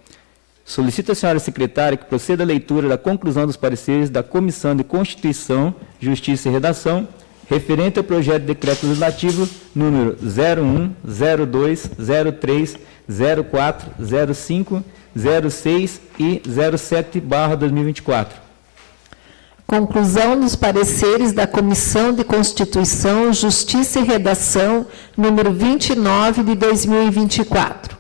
Solicito à senhora secretária que proceda a leitura da conclusão dos pareceres da Comissão de Constituição, Justiça e Redação, referente ao projeto de decreto legislativo número 01, 02, 03, 04, 05, 06 e 07/2024. Conclusão dos pareceres da Comissão de Constituição, Justiça e Redação, número 29 de 2024.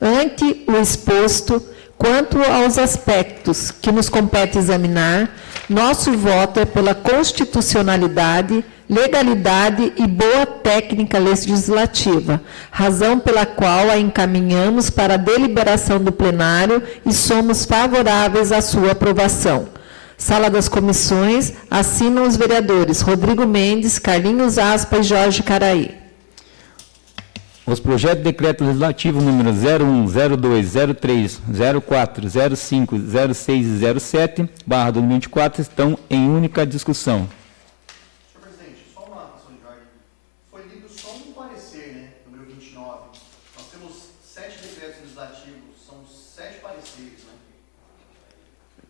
Ante o exposto, quanto aos aspectos que nos compete examinar, nosso voto é pela constitucionalidade, legalidade e boa técnica legislativa, razão pela qual a encaminhamos para a deliberação do plenário e somos favoráveis à sua aprovação. Sala das Comissões, assinam os vereadores Rodrigo Mendes, Carlinhos Aspa e Jorge Caraí. Os projetos de decreto legislativo número 01, 02, 03, 04, 05, 06 e 07/2024 estão em única discussão. Senhor presidente, só uma questão de ordem. Foi lido só um parecer, né, número 29. Nós temos 7 decretos legislativos, são 7 pareceres,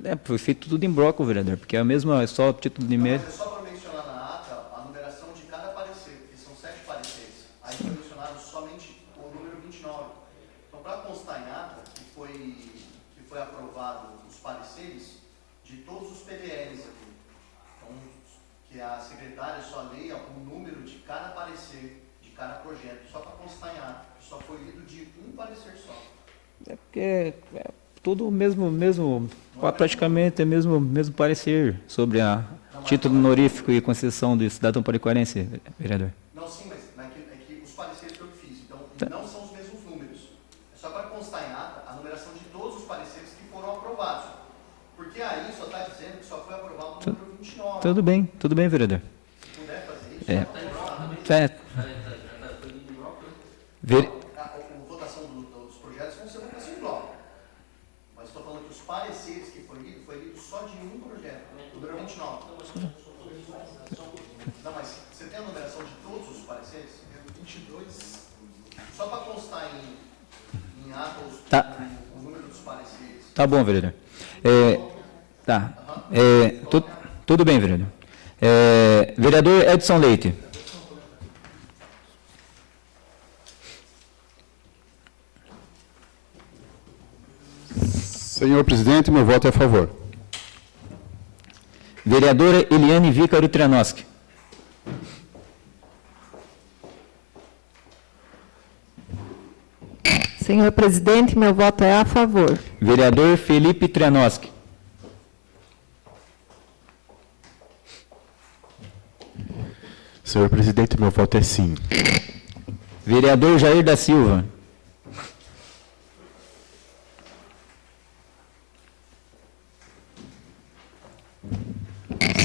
né? Foi feito tudo em bloco, vereador, porque é a mesma, é só o título de e-mail. Mas é só para mencionar na ata a numeração de cada parecer, porque são 7 pareceres. Aí foi mencionado somente o número 29. Então, para constar em ata que foi aprovado os pareceres de todos os PDLs aqui. Então, que a secretária só leia o número de cada parecer, de cada projeto, só para constar em ata. Só foi lido de um parecer só. É porque é tudo o mesmo, praticamente é mesmo parecer sobre a título honorífico e concessão do cidadão pariquarense, vereador. Não, sim, mas é que os pareceres que eu fiz, então não são os mesmos números. É só para constar em ata a numeração de todos os pareceres que foram aprovados. Porque aí só está dizendo que só foi aprovado o número 29. Tudo bem, vereador. Se puder fazer isso, a votação dos projetos vão ser votação em bloco. Mas estou falando que os pareceres que foi lido só de um projeto, o número 29. Não, mas você tem a numeração de todos os pareceres? 22. Só para constar em ata o número dos pareceres. Tá bom, vereador. Tudo bem, vereador. Vereador Edson Leite. Senhor presidente, meu voto é a favor. Vereadora Eliane Vícaro Trianoski. Senhor presidente, meu voto é a favor. Vereador Felipe Trianoski. Senhor presidente, meu voto é sim. Vereador Jair da Silva.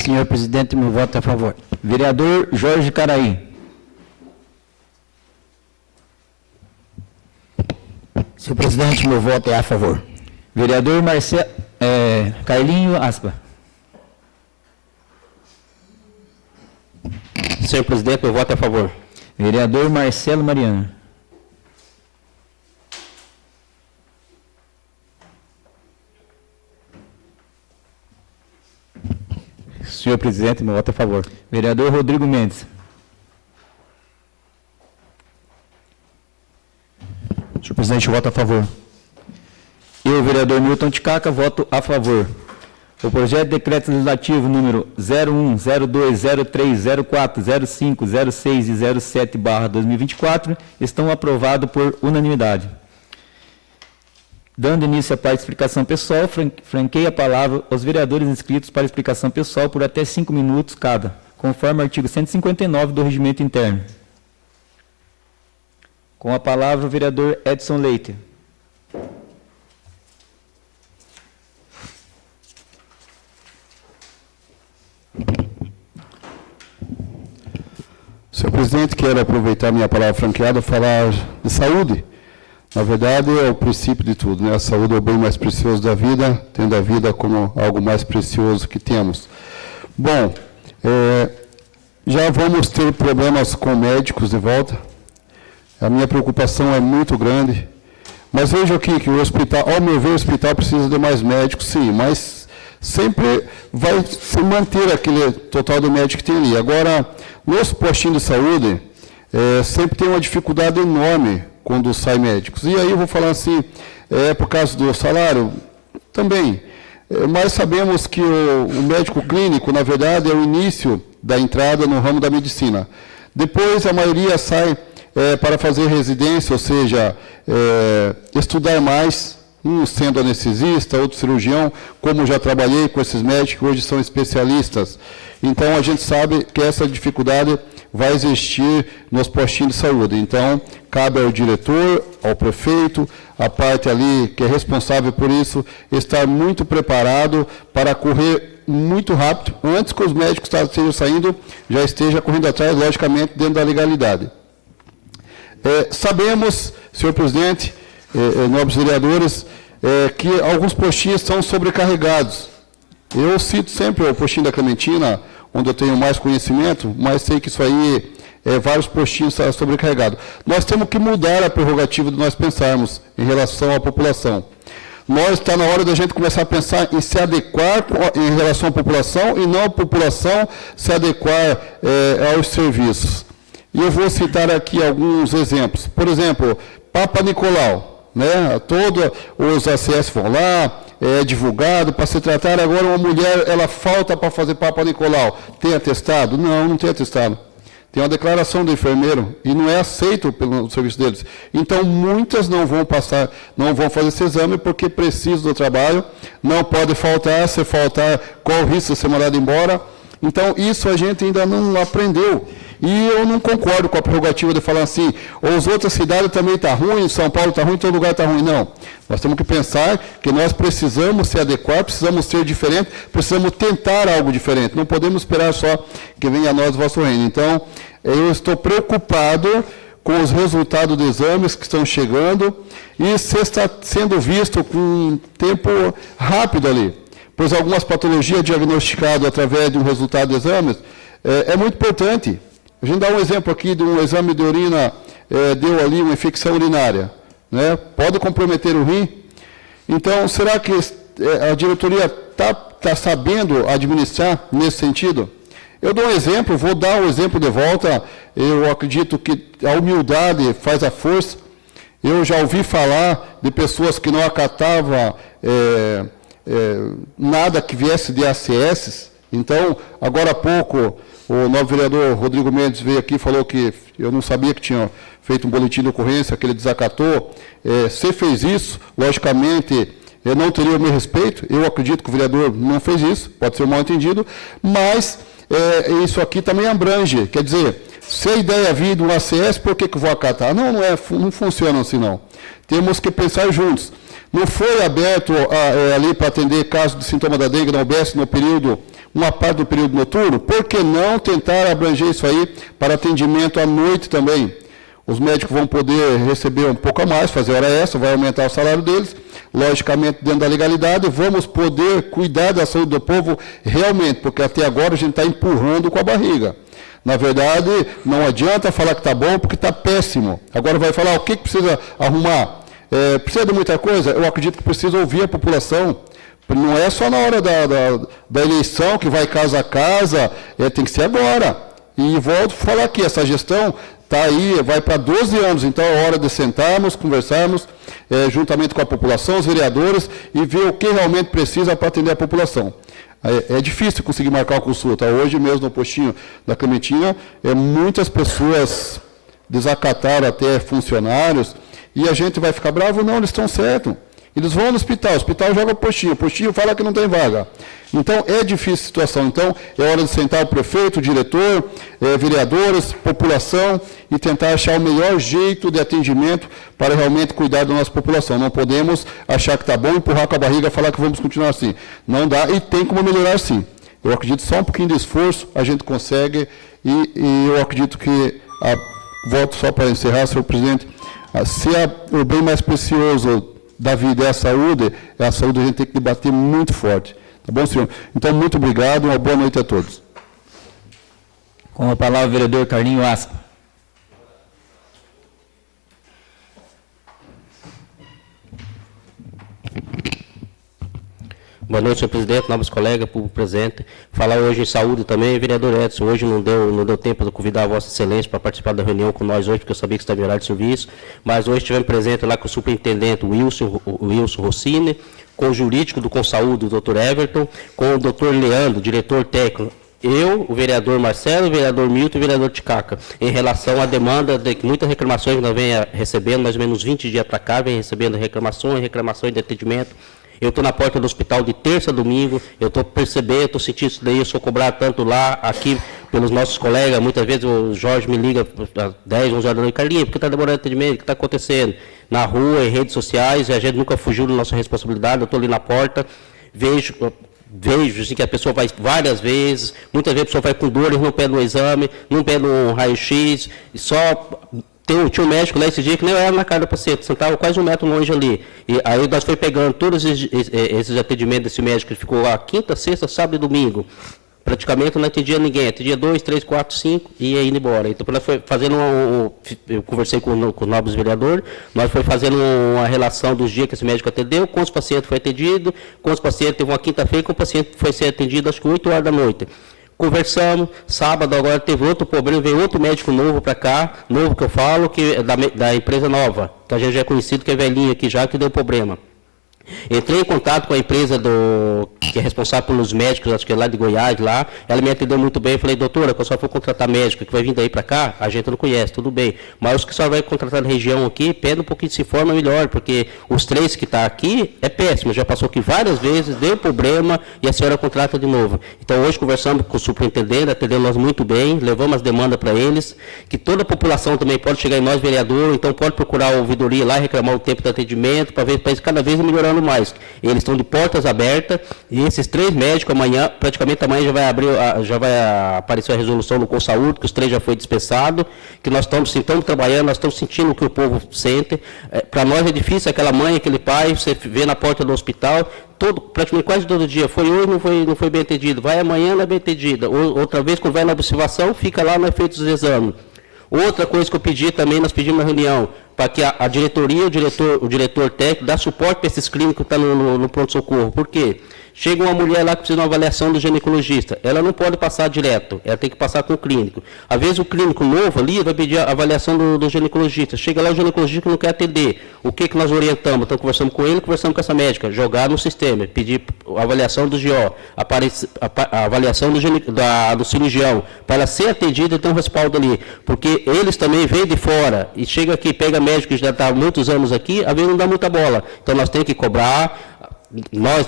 Senhor presidente, meu voto é a favor. Vereador Jorge Caraí. Senhor presidente, meu voto é a favor. Vereador Carlinho Aspa. Senhor presidente, meu voto é a favor. Vereador Marcelo Mariano. Senhor presidente, meu voto é a favor. Vereador Rodrigo Mendes. Senhor presidente, eu voto a favor. Eu, vereador Milton Ticaca, voto a favor. O projeto de decreto legislativo número 01, 02, 03, 04, 05, 06 e 07/2024 estão aprovados por unanimidade. Dando início à parte de explicação pessoal, franqueio a palavra aos vereadores inscritos para explicação pessoal por até 5 minutos cada, conforme o artigo 159 do Regimento Interno. Com a palavra, o vereador Edson Leite. Senhor presidente, quero aproveitar minha palavra franqueada para falar de saúde. Na verdade, é o princípio de tudo, né? A saúde é o bem mais precioso da vida, tendo a vida como algo mais precioso que temos. Bom, já vamos ter problemas com médicos de volta. A minha preocupação é muito grande. Mas veja aqui que o hospital, ao meu ver, o hospital precisa de mais médicos, sim, mas sempre vai se manter aquele total de médico que tem ali. Agora, nos postinhos de saúde, sempre tem uma dificuldade enorme quando sai médicos. E aí eu vou falar assim, por causa do salário, também. Mas sabemos que o médico clínico, na verdade, é o início da entrada no ramo da medicina. Depois, a maioria sai para fazer residência, ou seja, estudar mais, um sendo anestesista, outro cirurgião, como já trabalhei com esses médicos, que hoje são especialistas. Então, a gente sabe que essa dificuldade vai existir nos postinhos de saúde. Então, cabe ao diretor, ao prefeito, a parte ali que é responsável por isso, estar muito preparado para correr muito rápido, antes que os médicos estejam saindo, já esteja correndo atrás, logicamente, dentro da legalidade. Sabemos, senhor presidente, nobres vereadores, que alguns postinhos estão sobrecarregados. Eu cito sempre o postinho da Clementina, onde eu tenho mais conhecimento, mas sei que isso aí, vários postinhos estão sobrecarregados. Nós temos que mudar a prerrogativa de nós pensarmos em relação à população. Está na hora da gente começar a pensar em se adequar em relação à população e não a população se adequar aos serviços. E eu vou citar aqui alguns exemplos. Por exemplo, Papa Nicolau, né? Todos os ACS vão lá, é divulgado para se tratar. Agora uma mulher, ela falta para fazer Papa Nicolau. Tem atestado? Não, não tem atestado. Tem uma declaração do enfermeiro e não é aceito pelo serviço deles. Então, muitas não vão passar, não vão fazer esse exame porque precisam do trabalho, não pode faltar, se faltar, corre o risco de ser mandado embora. Então, isso a gente ainda não aprendeu. E eu não concordo com a prerrogativa de falar assim, as outras cidades também estão ruins, São Paulo está ruim, todo lugar está ruim. Não. Nós temos que pensar que nós precisamos se adequar, precisamos ser diferentes, precisamos tentar algo diferente. Não podemos esperar só que venha a nós o vosso reino. Então, eu estou preocupado com os resultados dos exames que estão chegando e se está sendo visto com um tempo rápido ali. Pois algumas patologias diagnosticadas através de um resultado de exames é muito importante. A gente dá um exemplo aqui de um exame de urina, deu ali uma infecção urinária, né? Pode comprometer o rim. Então, será que a diretoria está sabendo administrar nesse sentido? Eu dou um exemplo, vou dar o exemplo de volta. Eu acredito que a humildade faz a força. Eu já ouvi falar de pessoas que não acatavam nada que viesse de ACS. Então, agora há pouco, o novo vereador Rodrigo Mendes veio aqui e falou que eu não sabia que tinha feito um boletim de ocorrência, que ele desacatou. Se fez isso, logicamente, eu não teria o meu respeito. Eu acredito que o vereador não fez isso, pode ser um mal entendido, mas isso aqui também abrange. Quer dizer, se a ideia vir do ACS, por que eu vou acatar? Não funciona assim, não. Temos que pensar juntos. Não foi aberto ali para atender casos de sintoma da dengue na UBS no período, uma parte do período noturno? Por que não tentar abranger isso aí para atendimento à noite também? Os médicos vão poder receber um pouco a mais, fazer hora extra, vai aumentar o salário deles, logicamente dentro da legalidade, vamos poder cuidar da saúde do povo realmente, porque até agora a gente está empurrando com a barriga. Na verdade, não adianta falar que está bom, porque está péssimo. Agora vai falar o que precisa arrumar. Precisa de muita coisa? Eu acredito que precisa ouvir a população. Não é só na hora da eleição que vai casa a casa, tem que ser agora. E volto a falar aqui, essa gestão está aí, vai para 12 anos, então é hora de sentarmos, conversarmos, juntamente com a população, os vereadores, e ver o que realmente precisa para atender a população. É difícil conseguir marcar uma consulta. Hoje mesmo no postinho da Clementina, muitas pessoas desacataram até funcionários, e a gente vai ficar bravo? Não, eles estão certos. Eles vão no hospital, o hospital joga o postinho fala que não tem vaga. Então, é difícil a situação. Então, é hora de sentar o prefeito, o diretor, vereadores, população, e tentar achar o melhor jeito de atendimento para realmente cuidar da nossa população. Não podemos achar que está bom, empurrar com a barriga e falar que vamos continuar assim. Não dá e tem como melhorar sim. Eu acredito só um pouquinho de esforço, a gente consegue, e eu acredito que, volto só para encerrar, senhor presidente, se o bem mais precioso da vida é a saúde a gente tem que debater muito forte. Tá bom, senhor? Então, muito obrigado, uma boa noite a todos. Com a palavra, o vereador Carlinho Asca. Boa noite, senhor presidente, nobres colegas, público presente. Falar hoje em saúde também, vereador Edson, hoje não deu tempo de convidar a Vossa Excelência para participar da reunião com nós hoje, porque eu sabia que estava em horário de serviço, mas hoje estivemos presentes lá com o superintendente Wilson Rossini, com o jurídico do Consaúde, o doutor Everton, com o doutor Leandro, diretor técnico, eu, o vereador Marcelo, o vereador Milton e o vereador Ticaca, em relação à demanda de muitas reclamações que nós vem recebendo, mais ou menos 20 dias para cá, vem recebendo reclamações de atendimento. Eu estou na porta do hospital de terça a domingo, eu estou percebendo, estou sentindo isso daí, eu sou cobrado tanto lá, aqui, pelos nossos colegas, muitas vezes o Jorge me liga às 10, 11 horas da noite, Carlinhos, por que está demorando atendimento, o que está acontecendo? Na rua, em redes sociais, a gente nunca fugiu da nossa responsabilidade, eu estou ali na porta, vejo assim, que a pessoa vai várias vezes, muitas vezes a pessoa vai com dores, não pede um exame, não pede um raio-x, e só... Tinha um médico lá esse dia que nem era na cara do paciente, sentava quase 1 metro longe ali. E aí nós foi pegando todos esses atendimentos desse médico, que ficou lá quinta, sexta, sábado e domingo. Praticamente não atendia ninguém, atendia 2, 3, 4, 5 e ia indo embora. Então, nós foi fazendo eu conversei com os nobres vereadores, nós foi fazendo uma relação dos dias que esse médico atendeu, quantos pacientes foi atendido, quantos pacientes teve uma quinta-feira, que o paciente foi ser atendido acho que 8 horas da noite. Conversamos, sábado agora teve outro problema, veio outro médico novo para cá, novo que eu falo, que é da empresa nova, que a gente já é conhecido, que é velhinho aqui já, que deu problema. Entrei em contato com a empresa que é responsável pelos médicos, acho que é lá de Goiás, lá. Ela me atendeu muito bem. Eu falei, doutora, quando a senhora for contratar médico que vai vir daí para cá, a gente não conhece, tudo bem. Mas os que a senhora vai contratar na região aqui, pede um pouquinho, se informa melhor, porque os 3 que estão aqui é péssimo. Já passou aqui várias vezes, deu problema e a senhora contrata de novo. Então, hoje, conversamos com o superintendente, atendendo nós muito bem, levamos as demandas para eles, que toda a população também pode chegar em nós, vereador, então pode procurar a ouvidoria lá, reclamar o tempo de atendimento, para ver para eles cada vez melhorando mais. Eles estão de portas abertas e esses 3 médicos amanhã, praticamente amanhã já vai aparecer a resolução no Consaúde, que os 3 já foi dispensado, que nós estamos trabalhando, nós estamos sentindo o que o povo sente. Para nós é difícil aquela mãe, aquele pai, você vê na porta do hospital, praticamente quase todo dia, foi hoje, não foi bem atendido, vai amanhã, não é bem atendida, outra vez quando vai na observação, fica lá, não é feito os exames. Outra coisa que eu pedi também, nós pedimos na reunião, para que a diretoria, o diretor técnico, dá suporte para esses clínicos que estão no pronto-socorro. Por quê? Chega uma mulher lá que precisa de uma avaliação do ginecologista, ela não pode passar direto, ela tem que passar com o clínico. Às vezes o clínico novo ali vai pedir a avaliação do ginecologista, chega lá o ginecologista não quer atender. O que nós orientamos? Então conversamos com ele, conversamos com essa médica, jogar no sistema, pedir a avaliação do GO, a avaliação do cirurgião, para ela ser atendida e ter um respaldo ali. Porque eles também vêm de fora e chega aqui, pega médico que já está há muitos anos aqui, às vezes não dá muita bola. Então nós temos que cobrar, nós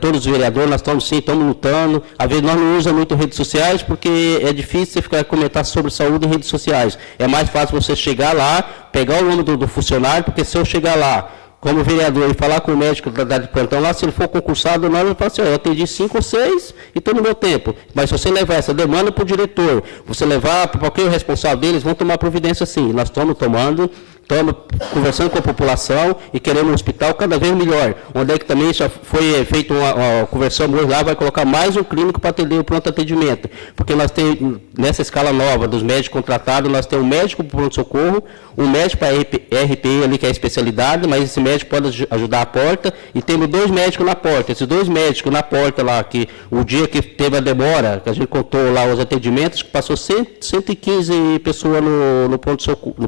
todos os vereadores, nós estamos lutando. Às vezes nós não usamos muito redes sociais, porque é difícil você ficar comentar sobre saúde em redes sociais. É mais fácil você chegar lá, pegar o nome do funcionário, porque se eu chegar lá, como vereador, e falar com o médico da de plantão lá, se ele for concursado ou não, ele fala assim, eu atendi 5 ou 6 e estou no meu tempo. Mas se você levar essa demanda para o diretor, você levar para qualquer responsável deles, vão tomar providência sim. Nós estamos tomando, estamos conversando com a população e querendo um hospital cada vez melhor. Onde é que também já foi feito uma conversão hoje lá, vai colocar mais um clínico para atender o pronto atendimento. Porque nós temos, nessa escala nova dos médicos contratados, nós temos um médico para pronto-socorro, um médico para RPI ali, que é a especialidade, mas esse médico pode ajudar a porta, e temos 2 médicos na porta. Esses 2 médicos na porta lá, que o dia que teve a demora, que a gente contou lá os atendimentos, que passou 115 pessoas no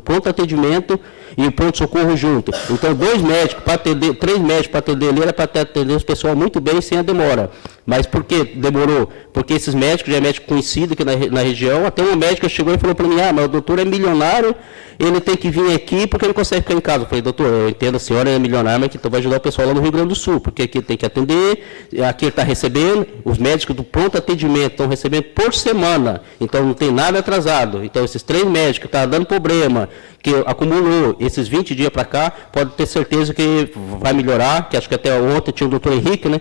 pronto atendimento, e o pronto-socorro junto. Então, 2 médicos para atender, 3 médicos para atender ali, era para atender os pessoal muito bem, sem a demora. Mas por que demorou? Porque esses médicos, já é médico conhecido aqui na região, até um médico chegou e falou para mim, mas o doutor é milionário, ele tem que vir aqui porque ele não consegue ficar em casa. Eu falei, doutor, eu entendo, a senhora é milionária, mas que então vai ajudar o pessoal lá no Rio Grande do Sul, porque aqui tem que atender, aqui ele está recebendo, os médicos do pronto atendimento estão recebendo por semana, então não tem nada atrasado. Então, esses 3 médicos que estão dando problema, que acumulou esses 20 dias para cá, pode ter certeza que vai melhorar, que acho que até ontem tinha o doutor Henrique, né?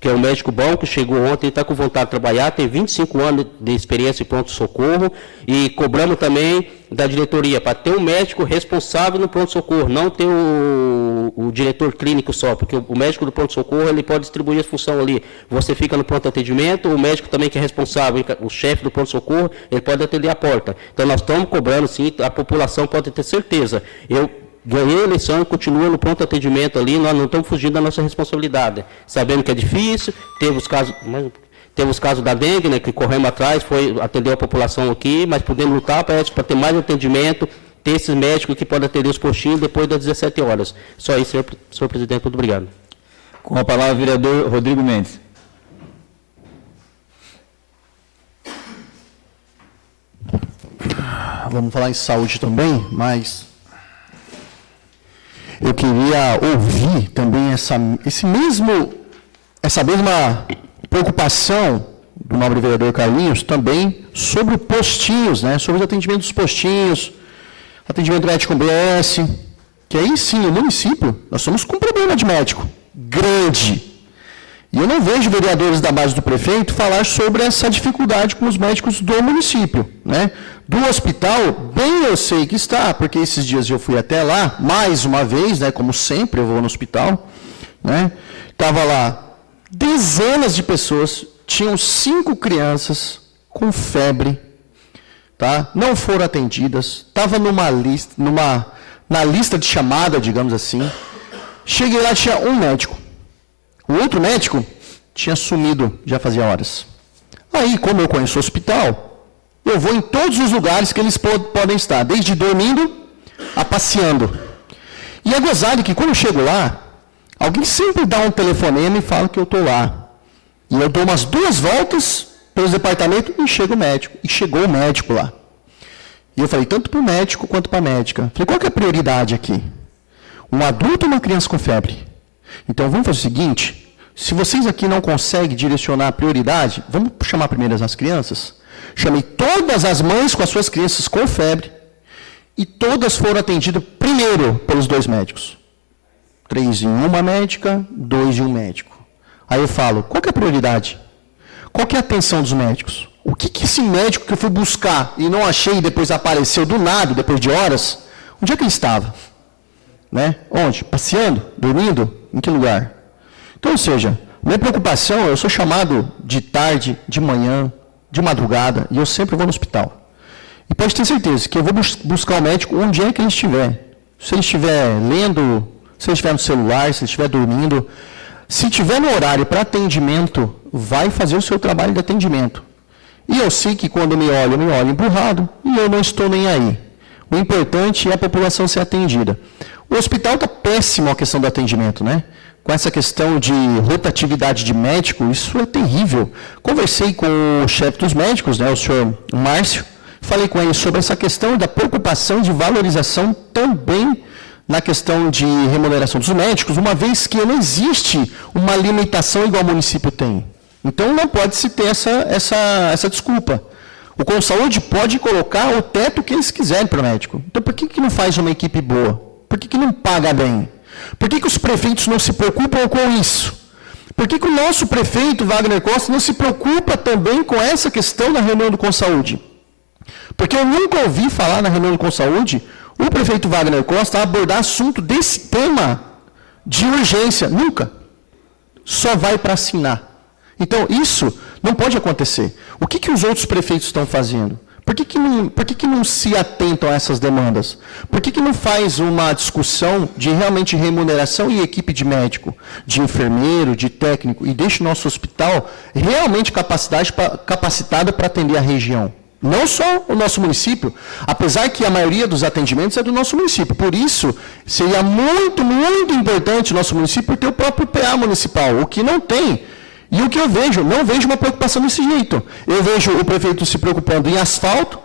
Que é um médico bom, que chegou ontem e está com vontade de trabalhar, tem 25 anos de experiência em pronto-socorro, e cobramos também da diretoria, para ter um médico responsável no pronto-socorro, não ter o diretor clínico só, porque o médico do pronto-socorro, ele pode distribuir a função ali. Você fica no pronto-atendimento, o médico também que é responsável, o chefe do pronto-socorro, ele pode atender a porta. Então, nós estamos cobrando, sim, a população pode ter certeza. ganhei a eleição e continuo no pronto atendimento ali, nós não estamos fugindo da nossa responsabilidade. Sabendo que é difícil, teve os casos da dengue, né, que corremos atrás, foi atender a população aqui, mas podemos lutar para ter mais atendimento, ter esses médicos que podem atender os postinhos depois das 17 horas. Só isso, senhor presidente, muito obrigado. Com a palavra, o vereador Rodrigo Mendes. Vamos falar em saúde também, mas eu queria ouvir também essa mesma preocupação do nobre vereador Carlinhos também sobre postinhos, né? Sobre os atendimentos dos postinhos, atendimento médico BS, que aí sim, o município, nós estamos com um problema de médico grande. E eu não vejo vereadores da base do prefeito falar sobre essa dificuldade com os médicos do município, né? Do hospital, bem eu sei que está, porque esses dias eu fui até lá, mais uma vez, né? Como sempre eu vou no hospital, né? Estava lá dezenas de pessoas, tinham 5 crianças com febre, tá? Não foram atendidas, estava na lista de chamada, digamos assim. Cheguei lá, tinha um médico. O outro médico tinha sumido, já fazia horas. Aí, como eu conheço o hospital, eu vou em todos os lugares que eles podem estar, desde dormindo a passeando. E é gozado que quando eu chego lá, alguém sempre dá um telefonema e fala que eu estou lá. E eu dou umas 2 voltas pelos departamentos e chega o médico. E chegou o médico lá. E eu falei, tanto para o médico quanto para a médica. Falei, qual que é a prioridade aqui? Um adulto ou uma criança com febre? Então, vamos fazer o seguinte, se vocês aqui não conseguem direcionar a prioridade, vamos chamar primeiro as crianças? Chamei todas as mães com as suas crianças com febre e todas foram atendidas primeiro pelos 2 médicos. 3 em uma médica, 2 em um médico. Aí eu falo, qual que é a prioridade? Qual que é a atenção dos médicos? O que esse médico que eu fui buscar e não achei e depois apareceu do nada, depois de horas, onde é que ele estava? Né? Onde? Passeando? Dormindo? Em que lugar? Então, ou seja, minha preocupação, eu sou chamado de tarde, de manhã, de madrugada, e eu sempre vou no hospital. E pode ter certeza que eu vou buscar o médico onde é que ele estiver. Se ele estiver lendo, se ele estiver no celular, se ele estiver dormindo. Se estiver no horário para atendimento, vai fazer o seu trabalho de atendimento. E eu sei que quando eu me olho emburrado, e eu não estou nem aí. O importante é a população ser atendida. O hospital está péssimo a questão do atendimento, né? Com essa questão de rotatividade de médico, isso é terrível. Conversei com o chefe dos médicos, né, o senhor Márcio, falei com ele sobre essa questão da preocupação de valorização também na questão de remuneração dos médicos, uma vez que não existe uma limitação igual o município tem. Então, não pode se ter essa desculpa. O Consaúde pode colocar o teto que eles quiserem para o médico. Então, por que não faz uma equipe boa? Por que não paga bem? Por que os prefeitos não se preocupam com isso? Por que o nosso prefeito, Wagner Costa, não se preocupa também com essa questão na reunião do Consaúde? Porque eu nunca ouvi falar na reunião do Consaúde o prefeito Wagner Costa abordar assunto desse tema de urgência. Nunca. Só vai para assinar. Então, isso não pode acontecer. O que os outros prefeitos estão fazendo? Por que não se atentam a essas demandas? Por que não faz uma discussão de realmente remuneração e equipe de médico, de enfermeiro, de técnico, e deixa o nosso hospital realmente capacitado para atender a região? Não só o nosso município, apesar que a maioria dos atendimentos é do nosso município. Por isso, seria muito, muito importante o nosso município ter o próprio PA municipal, o que não tem. E o que eu vejo, não vejo uma preocupação desse jeito. Eu vejo o prefeito se preocupando em asfalto,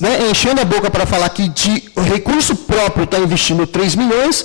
né, enchendo a boca para falar que de recurso próprio está investindo 3 milhões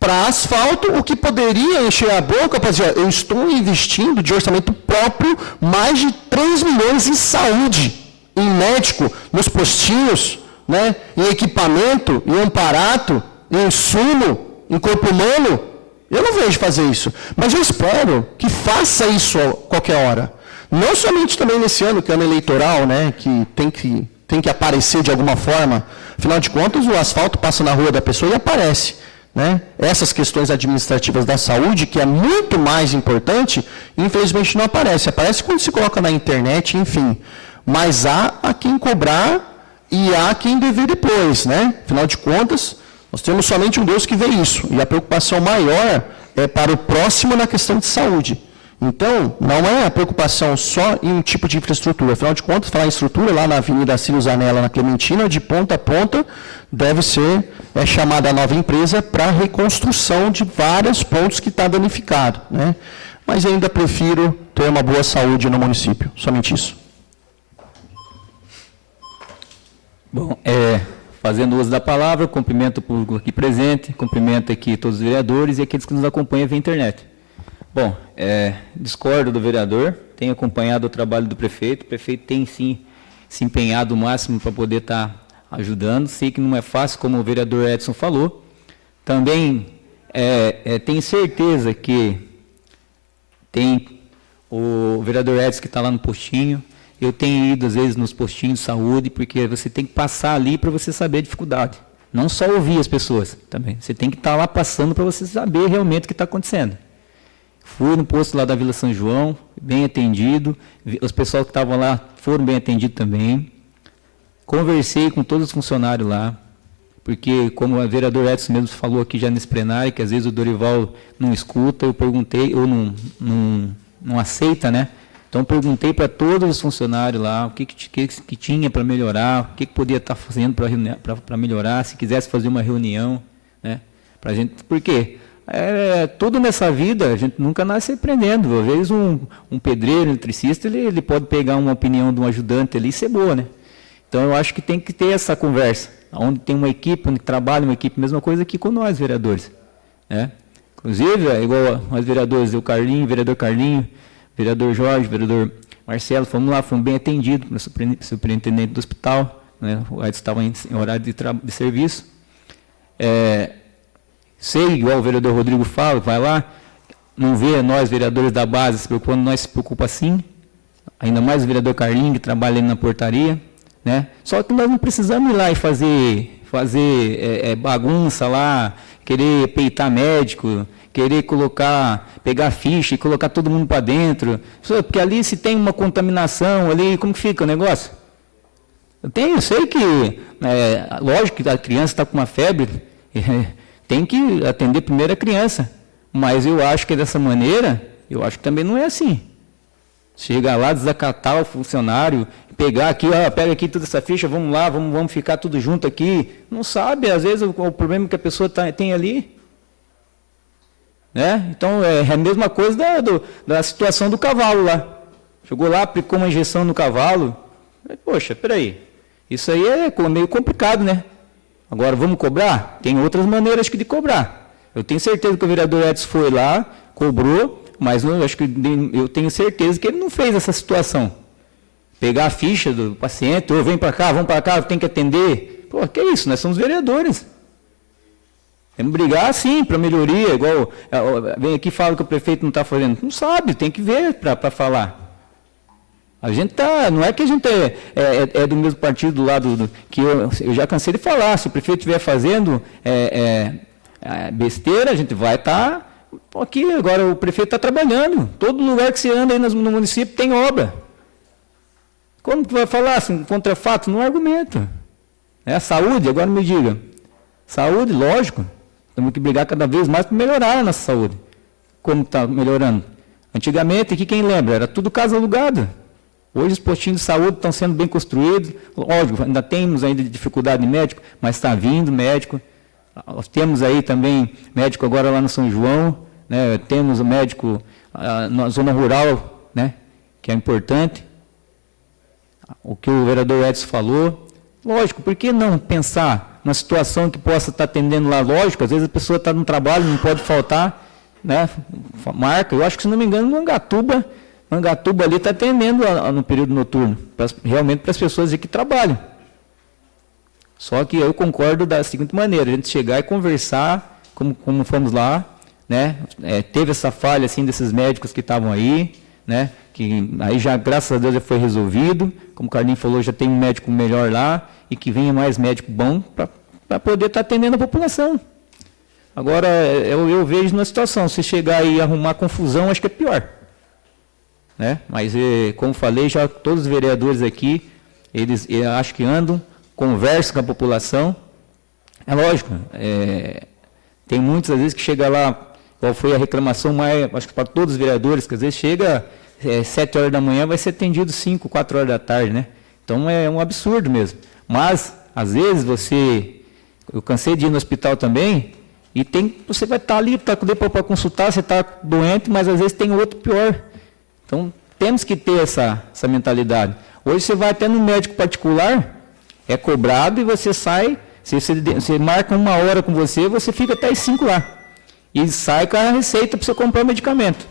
para asfalto, o que poderia encher a boca para dizer, eu estou investindo de orçamento próprio mais de 3 milhões em saúde, em médico, nos postinhos, né, em equipamento, em amparato, em insumo, em corpo humano. Eu não vejo fazer isso, mas eu espero que faça isso a qualquer hora. Não somente também nesse ano, que é ano eleitoral, né, que tem que aparecer de alguma forma. Afinal de contas, o asfalto passa na rua da pessoa e aparece. Né? Essas questões administrativas da saúde, que é muito mais importante, infelizmente não aparece. Aparece quando se coloca na internet, enfim. Mas há a quem cobrar e há quem dever depois. Né? Afinal de contas, Nós temos somente um Deus que vê isso, e a preocupação maior é para o próximo na questão de saúde. Então, não é a preocupação só em um tipo de infraestrutura. Afinal de contas, falar em estrutura, lá na Avenida Cílio Zanella, na Clementina, de ponta a ponta, deve ser chamada a nova empresa para a reconstrução de vários pontos que está danificado, né? Mas ainda prefiro ter uma boa saúde no município, somente isso. Bom, fazendo uso da palavra, cumprimento o público aqui presente, cumprimento aqui todos os vereadores e aqueles que nos acompanham via internet. Bom, discordo do vereador, tenho acompanhado o trabalho do prefeito, o prefeito tem sim se empenhado o máximo para poder estar ajudando, sei que não é fácil, como o vereador Edson falou, também tenho certeza que tem o vereador Edson que está lá no postinho, eu tenho ido às vezes nos postinhos de saúde, porque você tem que passar ali para você saber a dificuldade, não só ouvir as pessoas também, você tem que estar lá passando para você saber realmente o que está acontecendo. Fui no posto lá da Vila São João, bem atendido, os pessoal que estavam lá foram bem atendidos também. Conversei com todos os funcionários lá, porque como o vereador Edson mesmo falou aqui já nesse plenário, que às vezes o Dorival não escuta, eu perguntei, ou não aceita, né? Então perguntei para todos os funcionários lá o que tinha para melhorar, o que podia estar fazendo para melhorar, se quisesse fazer uma reunião, né? Pra gente, por quê? Tudo nessa vida, a gente nunca nasce aprendendo. Às vezes um pedreiro, um eletricista, ele pode pegar uma opinião de um ajudante ali e ser boa, né? Então eu acho que tem que ter essa conversa, onde tem uma equipe, onde trabalha uma equipe, mesma coisa aqui com nós, vereadores. Né? Inclusive, igual nós vereadores, o vereador Carlinho, vereador Jorge, vereador Marcelo, fomos lá, fomos bem atendidos pelo superintendente do hospital, né? Eles estavam em horário de serviço. Sei, igual o vereador Rodrigo fala, vai lá, não vê nós, vereadores da base, se preocupando, nós se preocupa sim, ainda mais o vereador Carlinho, que trabalha ali na portaria, né? Só que nós não precisamos ir lá e fazer bagunça lá, querer peitar médico, querer pegar ficha e colocar todo mundo para dentro, porque ali se tem uma contaminação, ali como que fica o negócio? Eu sei que, lógico que a criança está com uma febre, tem que atender primeiro a criança, mas eu acho que dessa maneira, eu acho que também não é assim. Chegar lá, desacatar o funcionário, pegar aqui, pega aqui toda essa ficha, vamos lá, vamos ficar tudo junto aqui. Não sabe, às vezes, o problema que a pessoa tem ali. Né? Então, é a mesma coisa da situação do cavalo lá. Chegou lá, aplicou uma injeção no cavalo. Poxa, peraí, isso aí é meio complicado, né? Agora, vamos cobrar? Tem outras maneiras de cobrar. Eu tenho certeza que o vereador Edson foi lá, cobrou, mas eu tenho certeza que ele não fez essa situação. Pegar a ficha do paciente, ou vem para cá, vamos para cá, tem que atender. Pô, que isso? Nós somos vereadores. Temos que brigar, sim, para melhoria, igual vem aqui e fala que o prefeito não está fazendo. Não sabe, tem que ver para falar. A gente não é que a gente é do mesmo partido do lado que eu já cansei de falar, se o prefeito estiver fazendo besteira, a gente vai estar aqui, agora o prefeito está trabalhando, todo lugar que você anda aí no município tem obra. Como que vai falar assim, contra fato? Não é argumento. Saúde, agora me diga, saúde, lógico, temos que brigar cada vez mais para melhorar a nossa saúde. Como está melhorando? Antigamente, aqui quem lembra, era tudo casa alugada. Hoje os postinhos de saúde estão sendo bem construídos, óbvio, ainda temos dificuldade de médico, mas está vindo médico. Nós temos aí também médico agora lá no São João, né? Temos o médico na zona rural, né? Que é importante. O que o vereador Edson falou, lógico, por que não pensar numa situação que possa estar atendendo lá, lógico, às vezes a pessoa está no trabalho, não pode faltar, né? Marca, eu acho que, se não me engano, Mangatuba ali está atendendo no período noturno, realmente para as pessoas que trabalham. Só que eu concordo da seguinte maneira, a gente chegar e conversar, como fomos lá, né? Teve essa falha assim, desses médicos que estavam aí, né? Que aí já, graças a Deus, já foi resolvido, como o Carlinhos falou, já tem um médico melhor lá, e que venha mais médico bom para poder estar atendendo a população. Agora, eu vejo na situação, se chegar e arrumar confusão, acho que é pior. Né? Mas, como falei, já todos os vereadores aqui, eles acho que andam, conversam com a população, É lógico, tem muitas, às vezes, que chega lá, qual foi a reclamação mais, acho que para todos os vereadores, que às vezes chega 7 horas da manhã, vai ser atendido 5, 4 horas da tarde, né? Então é um absurdo mesmo. Mas, às vezes, eu cansei de ir no hospital também, e você vai estar ali para consultar, você está doente, mas às vezes tem outro pior. Então, temos que ter essa mentalidade. Hoje você vai até no médico particular, é cobrado e você sai, você marca 1 hora com você fica até as 5 lá. E sai com a receita para você comprar o medicamento.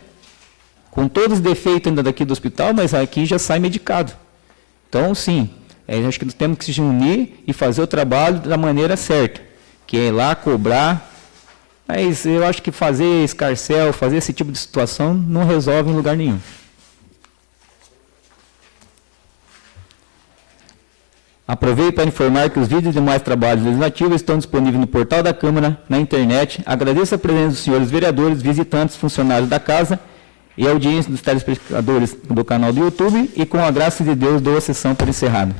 Com todos os defeitos ainda daqui do hospital, mas aqui já sai medicado. Então, sim, acho que nós temos que se unir e fazer o trabalho da maneira certa, que é ir lá cobrar. Mas eu acho que fazer escarcel, fazer esse tipo de situação não resolve em lugar nenhum. Aproveito para informar que os vídeos e demais trabalhos legislativos estão disponíveis no portal da Câmara, na internet. Agradeço a presença dos senhores vereadores, visitantes, funcionários da Casa e a audiência dos telespectadores do canal do YouTube e, com a graça de Deus, dou a sessão por encerrada.